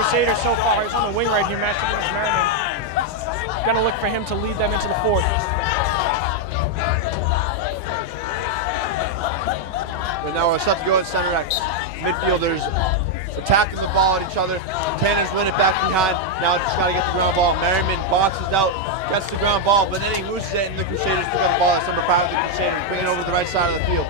Crusaders so far. He's on the wing right here, matched up against Merriman. Going to look for him to lead them into the 4th. But now we're set to go in center X. Midfielders attacking the ball at each other. Tanners win it back behind. Now just got to get the ground ball. Merriman boxes out, gets the ground ball, but then he loses it, and the Crusaders pick up the ball. That's number 5 of the Crusaders, bringing it over to the right side of the field.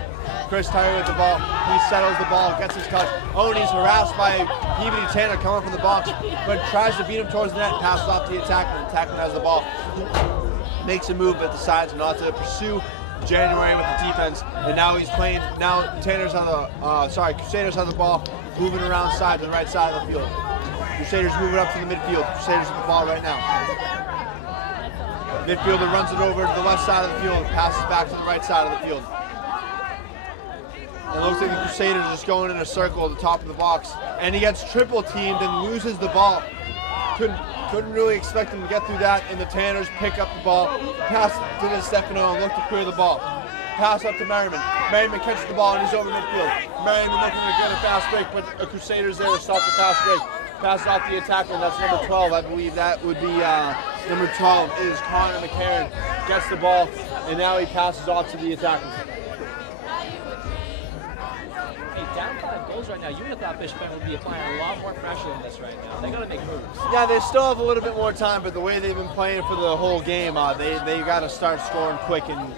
Chris Tyre with the ball. He settles the ball, gets his touch. Oh, and he's harassed by PBD Tanner coming from the box, but tries to beat him towards the net, passes off to the attackman. The attackman has the ball. Makes a move, but decides not to pursue January with the defense, and now he's playing. Now Crusaders have the ball, moving around side to the right side of the field. Crusaders moving up to the midfield. Crusaders with the ball right now. Midfielder runs it over to the left side of the field and passes back to the right side of the field. It looks like the Crusaders are just going in a circle at the top of the box, and he gets triple teamed and loses the ball. Couldn't really expect him to get through that, and the Tanners pick up the ball, pass to DeStefano and look to clear the ball. Pass up to Merriman. Merriman catches the ball and he's over midfield. Merriman looking to get a fast break, but the Crusaders there to stop the fast break. Passes off the attacker, and that's number 12. I believe that would be number 12 is Connor McCarron. Gets the ball, and now he passes off to the attacker. Down 5 goals right now. You would have thought Bishop would be applying a lot more pressure than this right now. They got to make moves. Yeah, they still have a little bit more time, but the way they've been playing for the whole game, they got to start scoring quick. And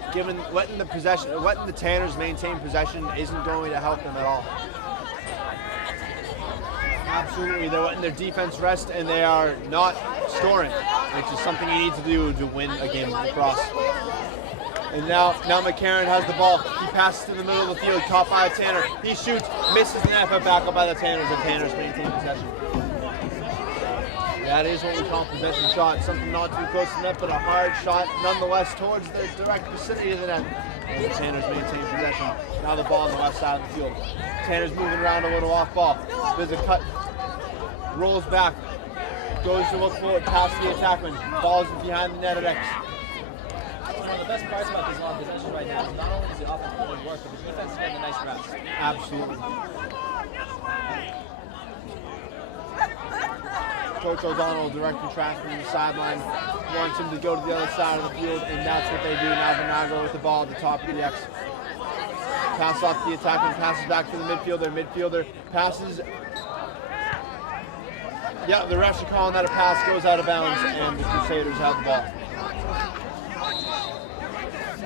letting the Tanners maintain possession isn't going to help them at all. Absolutely, they're letting their defense rest, and they are not scoring, which is something you need to do to win a game of lacrosse. And now McCarron has the ball. He passes to the middle of the field, caught by a Tanner. He shoots, misses the net, but back up by the Tanners. The Tanners maintain possession. That is what we call possession shot. Something not too close to the net, but a hard shot nonetheless towards the direct vicinity of the net. The Tanners maintain possession. Now the ball on the left side of the field. Tanners moving around a little off ball. There's a cut. Rolls back. Goes to look forward, past the attackman. Falls behind the net at X. One of the best parts about this long possession right now is not only is the offense putting work, but the defense is getting a nice rest. Absolutely. Coach O'Donnell directing traffic from the sideline, wants him to go to the other side of the field, and that's what they do. Now Vinago with the ball at the top of the X. Pass off the attacker, passes back to the midfielder. Midfielder passes Yeah, the refs are calling that a pass, goes out of bounds, and the Crusaders have the ball.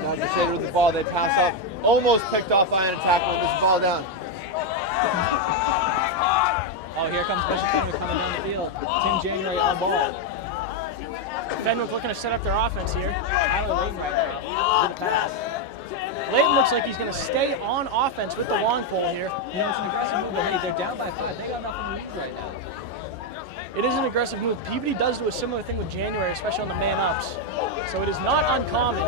Now Crusaders with the ball, they pass up, almost picked off by an attack with this ball down. Oh, here comes Bishop Fenwick coming down the field. Tim January on ball. Fenwick looking to set up their offense here. Tyler Layton right now. Good pass. Layton looks like he's going to stay on offense with the long pole here. You know, it's an aggressive move, but hey, they're down by 5. They got nothing to lose right now. It is an aggressive move. Peabody does do a similar thing with January, especially on the man-ups. So it is not uncommon.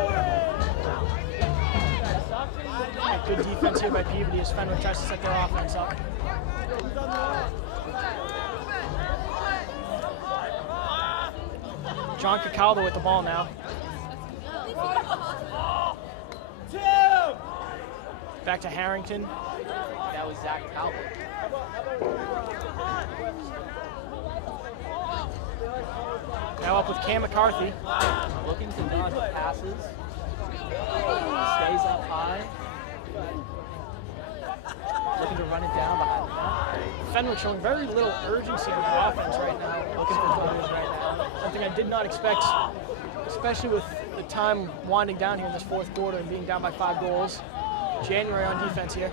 Good defense here by Peabody as Fenwick tries to set their offense up. John Cacaldo with the ball now. Back to Harrington. That was Zach Talbot. Now up with Cam McCarthy. Looking to dodge passes. Stays up high. Looking to run it down behind the net. Fenwick showing very little urgency in the offense right now. Looking for goals right now. Something I did not expect, especially with the time winding down here in this fourth quarter and being down by 5 goals. January on defense here.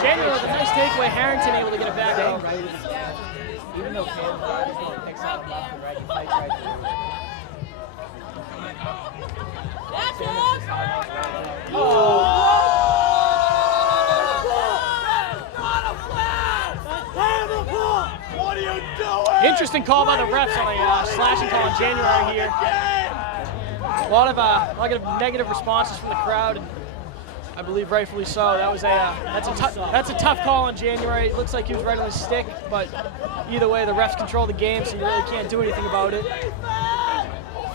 January with a nice takeaway. Harrington able to get it back out. Right. Even though Cam picks up nothing, right? He fights right through it. What are you doing? Interesting call by the refs on a slashing call on January here. A lot of negative responses from the crowd, and I believe rightfully so. That was that's a tough call on January. It looks like he was right on his stick, but either way, the refs control the game, so you really can't do anything about it.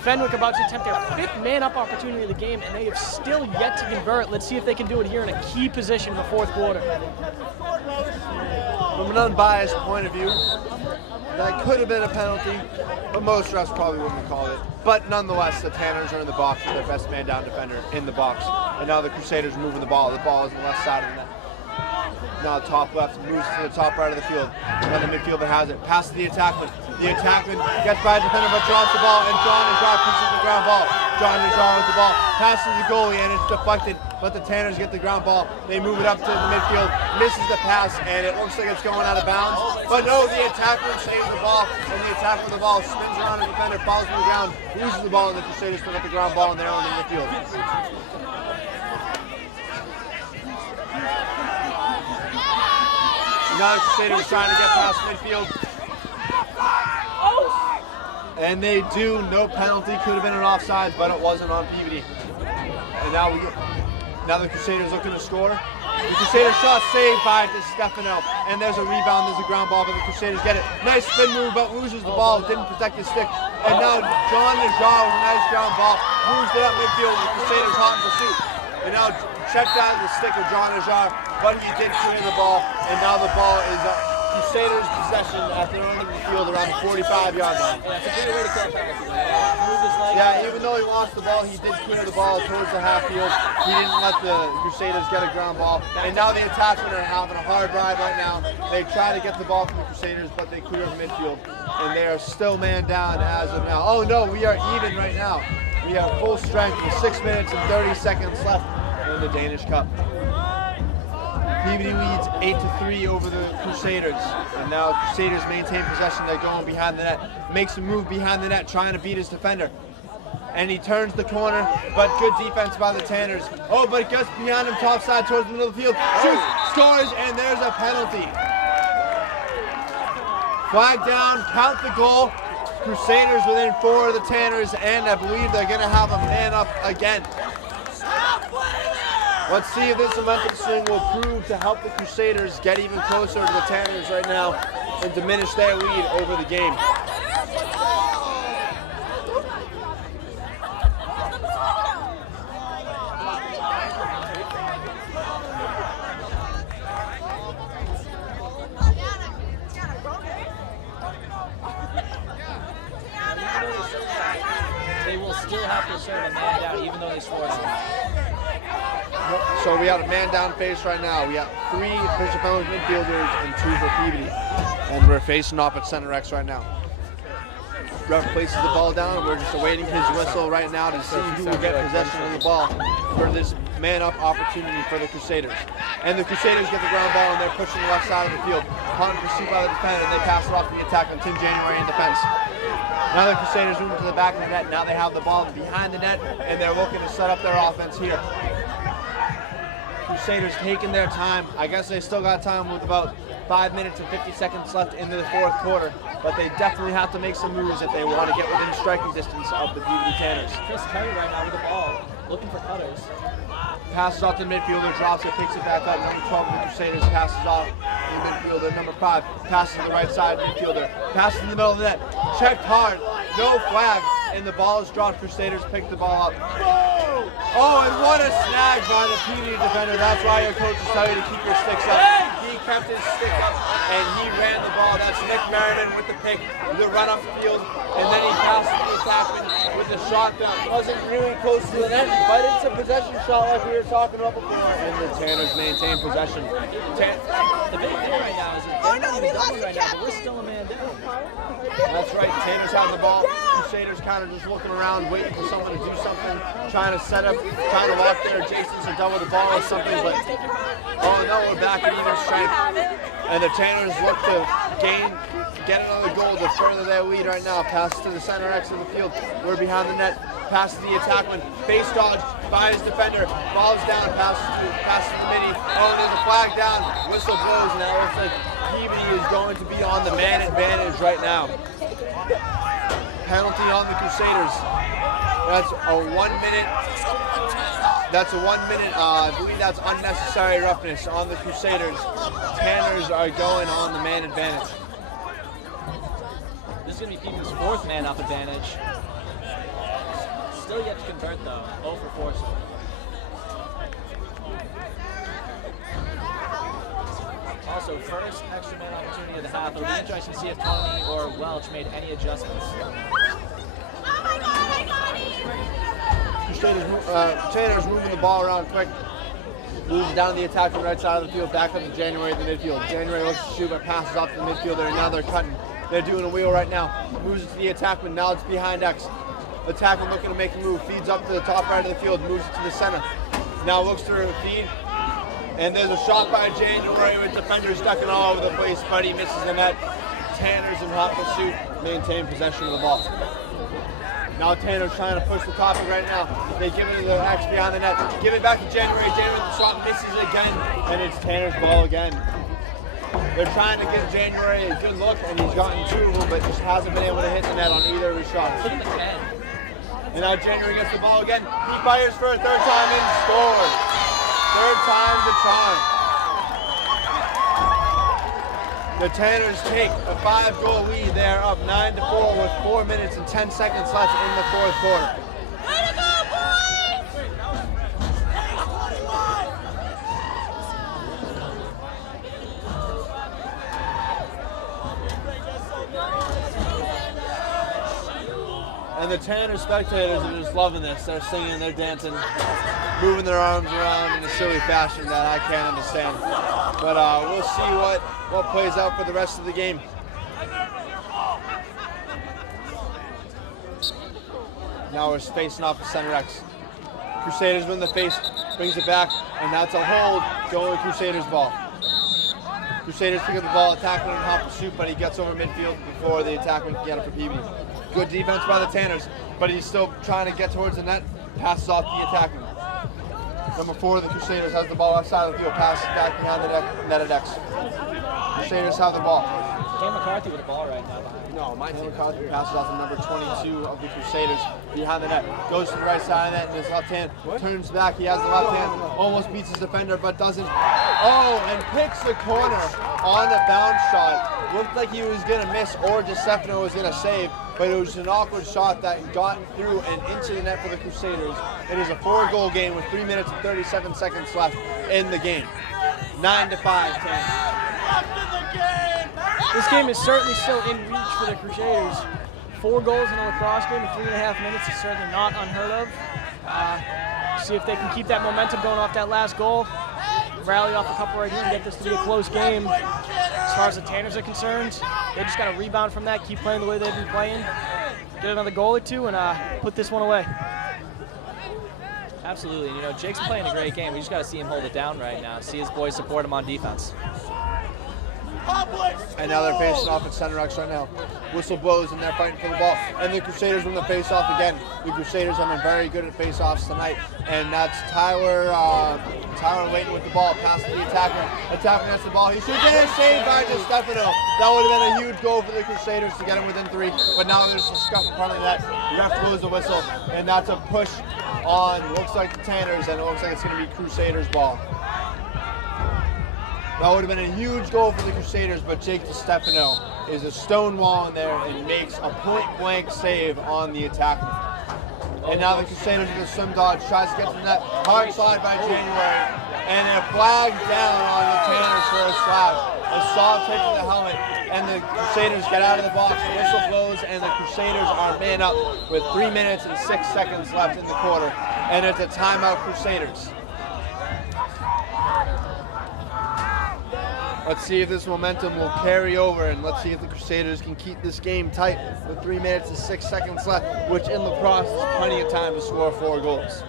Fenwick about to attempt their 5th man-up opportunity of the game, and they have still yet to convert. Let's see if they can do it here in a key position in the fourth quarter. From an unbiased point of view, that could have been a penalty, but most refs probably wouldn't have called it. But nonetheless, the Tanners are in the box with their best man-down defender in the box. And now the Crusaders are moving the ball. The ball is on the left side of the net. Now top left moves to the top right of the field. Now the midfielder has it. Pass to the attackman. The attackman gets by a defender but drops the ball, and John Najar pushes the ground ball. John Najar with the ball. Passes the goalie, and it's deflected, but the Tanners get the ground ball. They move it up to the midfield, misses the pass, and it looks like it's going out of bounds. But no, the attackman saves the ball, and the attacker with the ball spins around the defender, falls to the ground, loses the ball, and the Crusaders pick up the ground ball, and they're on the midfield. Now the Crusaders trying to get past midfield. And they do. No penalty. Could have been an offside, but it wasn't on Peabody. And now the Crusaders looking to score. The Crusaders shot saved by Stefano. And there's a rebound. There's a ground ball, but the Crusaders get it. Nice spin move, but loses the ball. Didn't protect his stick. And now John Najar with a nice ground ball. Moves it up midfield. The Crusaders hot in pursuit. And now checked out the stick of John Najar, but he did clear the ball. And now the ball is Crusaders possession at their own field around the 45-yard line. Yeah, that's a great way to kill a penalty. Move his leg. Yeah, even though he lost the ball, he did clear the ball towards the half field. He didn't let the Crusaders get a ground ball. And now the attackmen are having a hard ride right now. They try to get the ball from the Crusaders, but they clear the midfield. And they are still man down as of now. Oh no, we are even right now. We have full strength with 6 minutes and 30 seconds left in the Danish Cup. Peabody leads 8-3 over the Crusaders. And now Crusaders maintain possession. They're going behind the net. Makes a move behind the net, trying to beat his defender. And he turns the corner, but good defense by the Tanners. Oh, but it gets behind him, top side towards the middle of the field. Shoots, scores, and there's a penalty. Flag down, count the goal. Crusaders within 4 of the Tanners, and I believe they're going to have a man up again. Let's see if this momentum swing will prove to help the Crusaders get even closer to the Tanners right now and diminish their lead over the game. They will still have to serve a man down even though they scored on him. So we got a man down face right now. We got 3 Bishop Fenwick midfielders and 2 for Peabody. And we're facing off at center X right now. Ref places the ball down. We're just awaiting his whistle right now to see who will get possession of the ball for this man-up opportunity for the Crusaders. And the Crusaders get the ground ball and they're pushing the left side of the field. Hot in pursuit by the defender, and they pass it off the attack on Tim January in defense. Now the Crusaders move to the back of the net. Now they have the ball behind the net, and they're looking to set up their offense here. Crusaders taking their time. I guess they still got time with about 5 minutes and 50 seconds left into the 4th quarter, but they definitely have to make some moves if they want to get within striking distance of the Peabody Tanners. Chris Terry right now with the ball, looking for cutters. Passes off to the midfielder, drops it, picks it back up. Number 12 of the Crusaders passes off to the midfielder. Number 5 passes to the right side midfielder. Passes in the middle of the net. Checked hard, no flag, and the ball is dropped. Crusaders pick the ball up. Oh, and what a snag by the Peabody defender. That's why your coaches tell you to keep your sticks up. He kept his stick up and he ran the ball. That's Nick Meriden with the pick, the run up the field, and then he passed the attackman with the shot that wasn't really close to the net, but it's a possession shot like we were talking about before. And the Tanners maintain possession. The big thing right now is that they're not even doubling right now, but we're still a man down. That's right, Tanners have the ball. Crusaders kind of just looking around, waiting for someone to do something, trying to set up, trying to walk there adjacent to double the ball or something, but oh no, we're back at even strength. And the Tanners look to get another goal to further their lead right now. Passes to the center X of the field. We're behind the net. Passes the attackman. Face dodge by his defender. Falls down. Passes to the mini. Oh, and there's a flag down. Whistle blows, and that looks like Peabody is going to be on the man advantage right now. Penalty on the Crusaders. That's a 1 minute. I believe that's unnecessary roughness on the Crusaders. Tanners are going on the man advantage. This is going to be Peabody's 4th man-up advantage. Still yet to convert, though. 0 for 4. Also, first extra man opportunity of the half. It'll be interesting to see if Tony or Welch made any adjustments. Crusaders moving the ball around quick. Moves down the attack on the right side of the field, back up to January at the midfield. January looks to shoot, but passes off to the midfielder, and now they're cutting. They're doing a wheel right now. Moves it to the attackman, now it's behind X. Attackman looking to make a move, feeds up to the top right of the field, moves it to the center. Now looks to feed, and there's a shot by January with defenders ducking all over the place, but he misses the net. Tanners in hot pursuit maintain possession of the ball. Now Tanner's trying to push the topic right now. They give it to the X behind the net. Give it back to January. January, the shot misses again, and it's Tanner's ball again. They're trying to give January a good look, and he's gotten 2 of them, but just hasn't been able to hit the net on either of his shots. Look at the 10. And now January gets the ball again. He fires for a 3rd time and scores. 3rd time's the charm. The Tanners take a 5-goal lead. They're up 9-4 with 4 minutes and 10 seconds left in the 4th quarter. And the Tanner spectators are just loving this. They're singing, they're dancing, moving their arms around in a silly fashion that I can't understand. But we'll see what plays out for the rest of the game. Now we're facing off the center X. Crusaders win the face, brings it back, and that's a hold going with Crusaders ball. Crusaders pick up the ball, attackman in hot pursuit, but he gets over midfield before the attackman can get it for Peabody. Good defense by the Tanners, but he's still trying to get towards the net, passes off the attackman. Number 4 of the Crusaders has the ball outside of the field, passes back behind the net at X. Crusaders have the ball. Cam McCarthy with the ball right now. No, Cam McCarthy passes off to number 22 of the Crusaders behind the net. Goes to the right side of the net in his left hand. Turns back, he has the left hand. Almost beats his defender, but doesn't. Oh, and picks the corner on a bounce shot. Looked like he was going to miss or DeStefano was going to save, but it was an awkward shot that got through and into the net for the Crusaders. It is a 4-goal game with 3 minutes and 37 seconds left in the game. 9-5, Tanners. This game is certainly still in reach for the Crusaders. 4 goals in a lacrosse game in 3.5 minutes is certainly not unheard of. see if they can keep that momentum going off that last goal, rally off a couple right here and get this to be a close game. As far as the Tanners are concerned, they just got to rebound from that, keep playing the way they've been playing, get another goal or two, and put this one away. Absolutely. You know, Jake's playing a great game. We just got to see him hold it down right now, see his boys support him on defense. And now they're facing off at center X right now. Whistle blows and they're fighting for the ball. And the Crusaders win the face-off again. The Crusaders have been very good at face-offs tonight. And that's Tyler waiting with the ball, passing the attacker. Attacker gets the ball. He shoots there, saved by Stefano. That would have been a huge goal for the Crusaders to get him within 3. But now there's a scuff in front of that. Ref blows the whistle. And that's a push on, looks like the Tanners, and it looks like it's going to be Crusaders ball. That would have been a huge goal for the Crusaders, but Jake DiStefano is a stone wall in there and makes a point-blank save on the attacker. And now the Crusaders with a swim dodge, tries to get to the net, hard slide by January, and a flag down on the Tanners for a slash. A soft hit to the helmet, and the Crusaders get out of the box, the whistle blows, and the Crusaders are man up with 3 minutes and 6 seconds left in the quarter, and it's a timeout Crusaders. Let's see if this momentum will carry over, and let's see if the Crusaders can keep this game tight with 3 minutes and 6 seconds left, which in lacrosse is plenty of time to score 4 goals.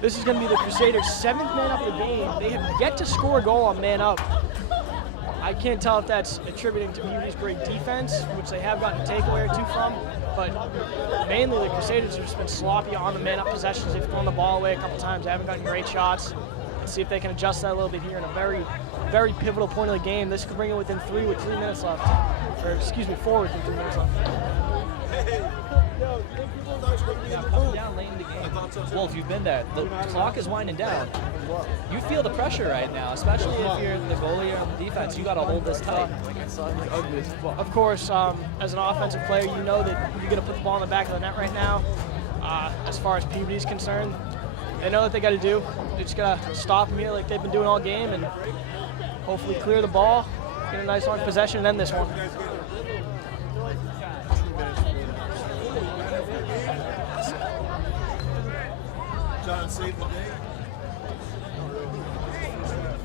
This is going to be the Crusaders' 7th man up of the game. They have yet to score a goal on man up. I can't tell if that's attributing to PV's great defense, which they have gotten a takeaway or 2 from, but mainly the Crusaders have just been sloppy on the man up possessions. They've thrown the ball away a couple times. They haven't gotten great shots. Let's see if they can adjust that a little bit here in a very, very pivotal point of the game. This could bring it within 3 with 3 minutes left. Or excuse me, 4 with 3 minutes left. Coming down late in the game. Wolf, you've been there. The clock is winding down. You feel the pressure right now, especially if you're the goalie or on the defense. You got to hold this tight. Of course, as an offensive player, you know that you're going to put the ball in the back of the net right now. As far as PVD is concerned, they know what they got to do. They just got to stop them here like they've been doing all game and hopefully clear the ball, get a nice long possession, and end this one.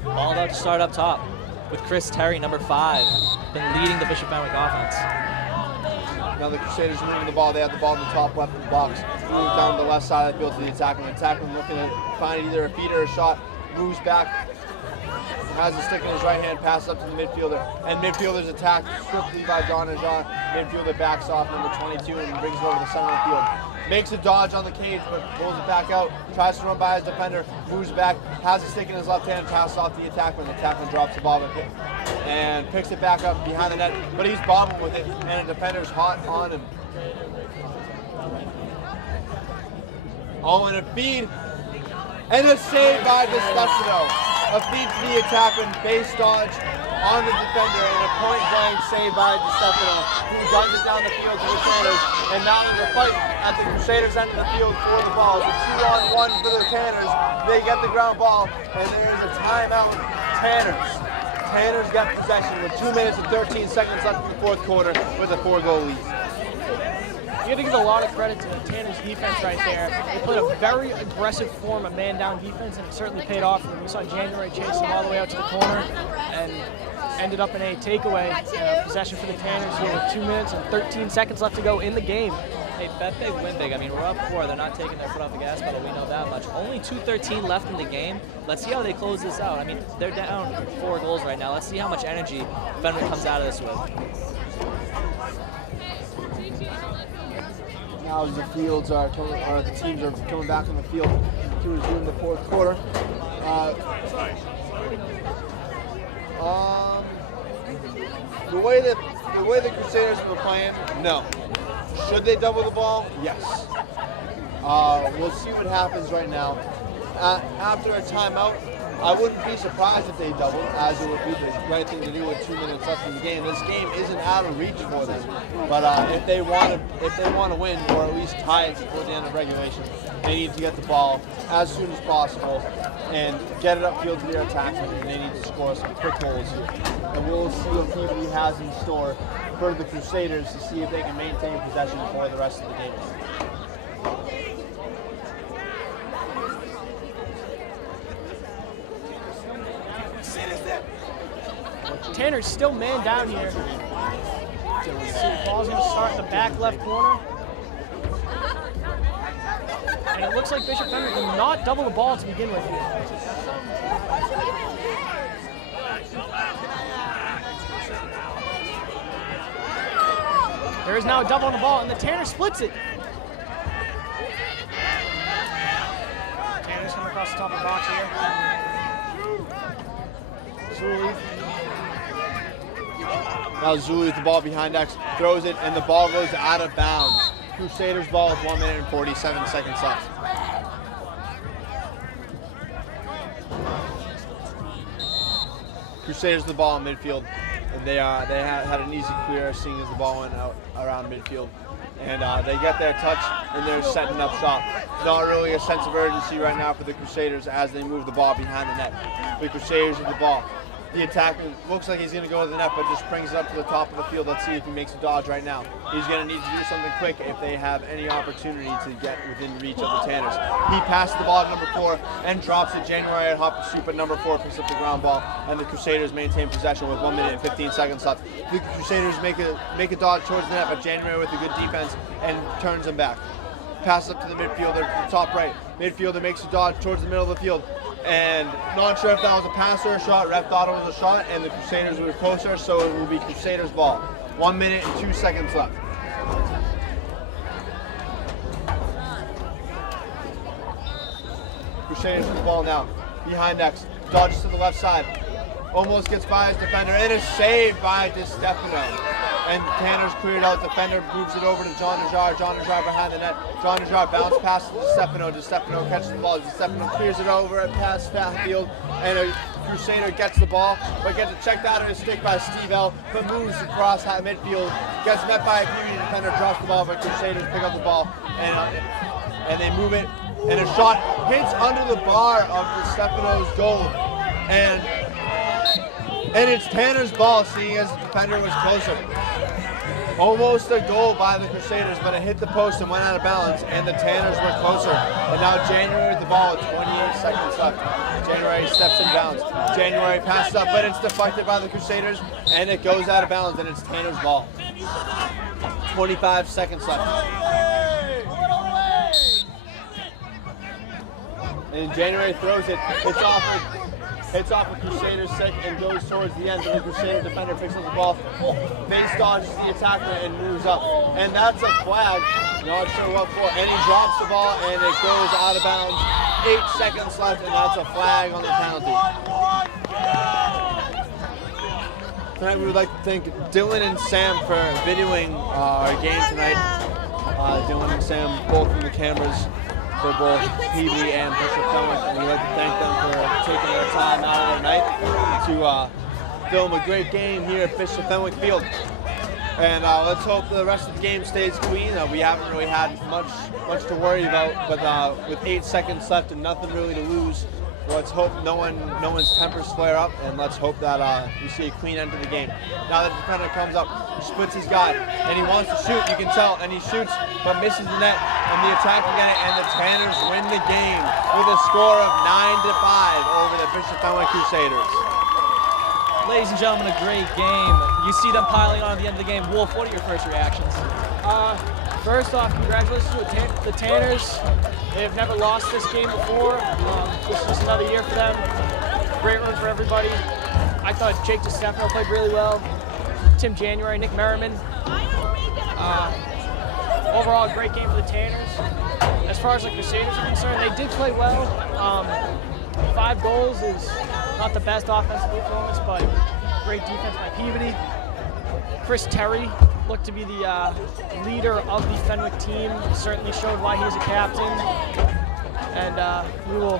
Ball about to start up top with Chris Terry, number 5, been leading the Bishop Fenwick offense. Now the Crusaders are moving the ball. They have the ball in the top left of the box. Move down the left side of the field to the attacker. The attacker looking to find either a feeder or a shot. Moves back. Has a stick in his right hand. Passes up to the midfielder. And midfielder's attacked swiftly by John and John. Midfielder backs off number 22 and brings it over to the center of the field. Makes a dodge on the cage, but pulls it back out. Tries to run by his defender. Moves back. Has a stick in his left hand. Passes off the attacker. And the attacker drops the ball and picks it back up behind the net. But he's bobbing with it. And the defender's hot on him. Oh, and a feed. And a save by DiStefano. A feed to the attacker, base dodge on the defender, and a point-blank save by DiStefano, who guns it down the field to the Tanners. And now there's a fight at the Crusaders' end of the field for the ball. It's a 2-on-1 for the Tanners. They get the ground ball, and there's a timeout. Tanners. Tanners get possession with 2 minutes and 13 seconds left in the 4th quarter with a 4-goal lead. You got to give a lot of credit to the Tanners defense right there. They played a very aggressive form of man-down defense, and it certainly paid off for them. We saw January chase them all the way out to the corner and ended up in a takeaway possession for the Tanners here with 2 minutes and 13 seconds left to go in the game. Hey, bet big, win big. I mean, we're up 4. They're not taking their foot off the gas pedal. We know that much. Only 2:13 left in the game. Let's see how they close this out. I mean, they're down 4 goals right now. Let's see how much energy Fenwick comes out of this with. Now the fields are coming, or the teams are coming back on the field to resume the 4th quarter. The way the Crusaders were playing, no. Should they double the ball? Yes. We'll see what happens right now. After a timeout, I wouldn't be surprised if they doubled, as it would be the right thing to do with 2 minutes left in the game. This game isn't out of reach for them, but if they want to win, or at least tie it before the end of regulation, they need to get the ball as soon as possible and get it upfield to their attackmen, and they need to score some quick goals here. And we'll see what Peabody has in store for the Crusaders to see if they can maintain possession for the rest of the game. Tanner's still man down here. So the ball's going to start in the back left corner. And it looks like Bishop Fenwick will not double the ball to begin with here. There is now a double on the ball, and the Tanner splits it. Tanner's coming across the top of the box here. Zuli. Now Zuli with the ball behind X, throws it, and the ball goes out of bounds. Crusaders ball with 1 minute and 47 seconds left. Crusaders the ball in midfield, and they had an easy clear, seeing as the ball went out around midfield. And they get their touch, and they're setting up shop. Not really a sense of urgency right now for the Crusaders as they move the ball behind the net. The Crusaders with the ball. The attacker looks like he's going to go to the net, but just brings it up to the top of the field. Let's see if he makes a dodge right now. He's going to need to do something quick if they have any opportunity to get within reach of the Tanners. He passes the ball at number 4 and drops it. January at hop soup at number 4 picks up the ground ball, and the Crusaders maintain possession with 1 minute and 15 seconds left. The Crusaders make a dodge towards the net, but January with a good defense and turns him back. Passes up to the midfielder, top right. Midfielder makes a dodge towards the middle of the field. And not sure if that was a pass or a shot. Ref thought it was a shot, and the Crusaders were closer, so it will be Crusaders ball. 1 minute and 2 seconds left. Crusaders with the ball now. Behind X. Dodges to the left side. Almost gets by his defender, and is saved by DiStefano. And Tanner's cleared out. Defender moves it over to John Najar. John Najar behind the net. John Najar bounce past DiStefano. DiStefano catches the ball. DiStefano clears it over at past field, and a Crusader gets the ball, but gets it checked out of his stick by Steve L. But moves across high midfield. Gets met by a Peabody defender. Drops the ball, but Crusaders pick up the ball, and they move it. And a shot hits under the bar of DiStefano's goal, and it's Tanner's ball, seeing as the defender was closer. Almost a goal by the Crusaders, but it hit the post and went out of balance, and the Tanners were closer. And now January with the ball with 28 seconds left. January steps in bounds. January passes up, but it's deflected by the Crusaders, and it goes out of bounds, and it's Tanner's ball. 25 seconds left. And January throws it. Hits off a Crusader's stick and goes towards the end. The Crusader defender picks up the ball, face dodges the attacker and moves up. And that's a flag. Not sure what for. And he drops the ball and it goes out of bounds. 8 seconds left, and that's a flag on the penalty. Tonight we would like to thank Dylan and Sam for videoing our game tonight. Dylan and Sam both in the cameras for both Peabody and Bishop Fenwick, and we'd like to thank them for taking their time out of their night to film a great game here at Bishop Fenwick Field. And let's hope the rest of the game stays clean. We haven't really had much to worry about, but with 8 seconds left and nothing really to lose, let's hope no one's tempers flare up, and let's hope that we see a clean end to the game. Now the defender comes up, he splits his guy, and he wants to shoot, you can tell, and he shoots, but misses the net, and the attack again, and the Tanners win the game with a score of 9-5 over the Bishop Fenwick Crusaders. Ladies and gentlemen, a great game. You see them piling on at the end of the game. Wolf, what are your first reactions? First off, congratulations to the Tanners. They've never lost this game before. This is another year for them. Great run for everybody. I thought Jake DiStefano played really well. Tim January, Nick Merriman. Overall, a great game for the Tanners. As far as the Crusaders are concerned, they did play well. 5 goals is not the best offensive performance, but great defense by Peabody. Chris Terry looked to be the leader of the Fenwick team. Certainly showed why he was a captain. And we will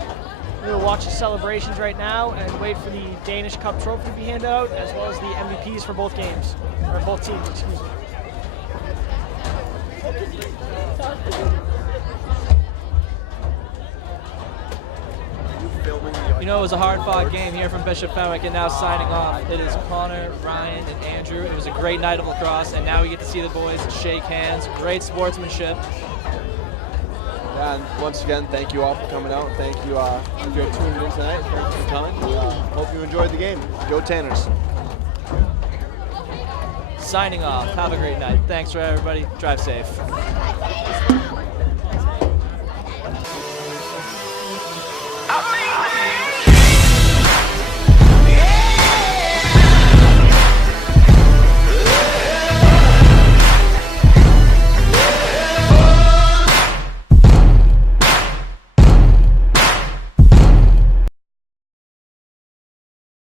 We will watch the celebrations right now and wait for the Danish Cup trophy to be handed out, as well as the MVPs for both games, or both teams, excuse me. You know, it was a hard-fought game here from Bishop Fenwick, and now signing off, it is Connor, Ryan, and Andrew. It was a great night of lacrosse, and now we get to see the boys shake hands. Great sportsmanship. Yeah, and once again, thank you all for coming out. Thank you if you're tuning in tonight. Thank you for coming. Hope you enjoyed the game. Go Tanners. Signing off. Have a great night. Thanks for everybody. Drive safe.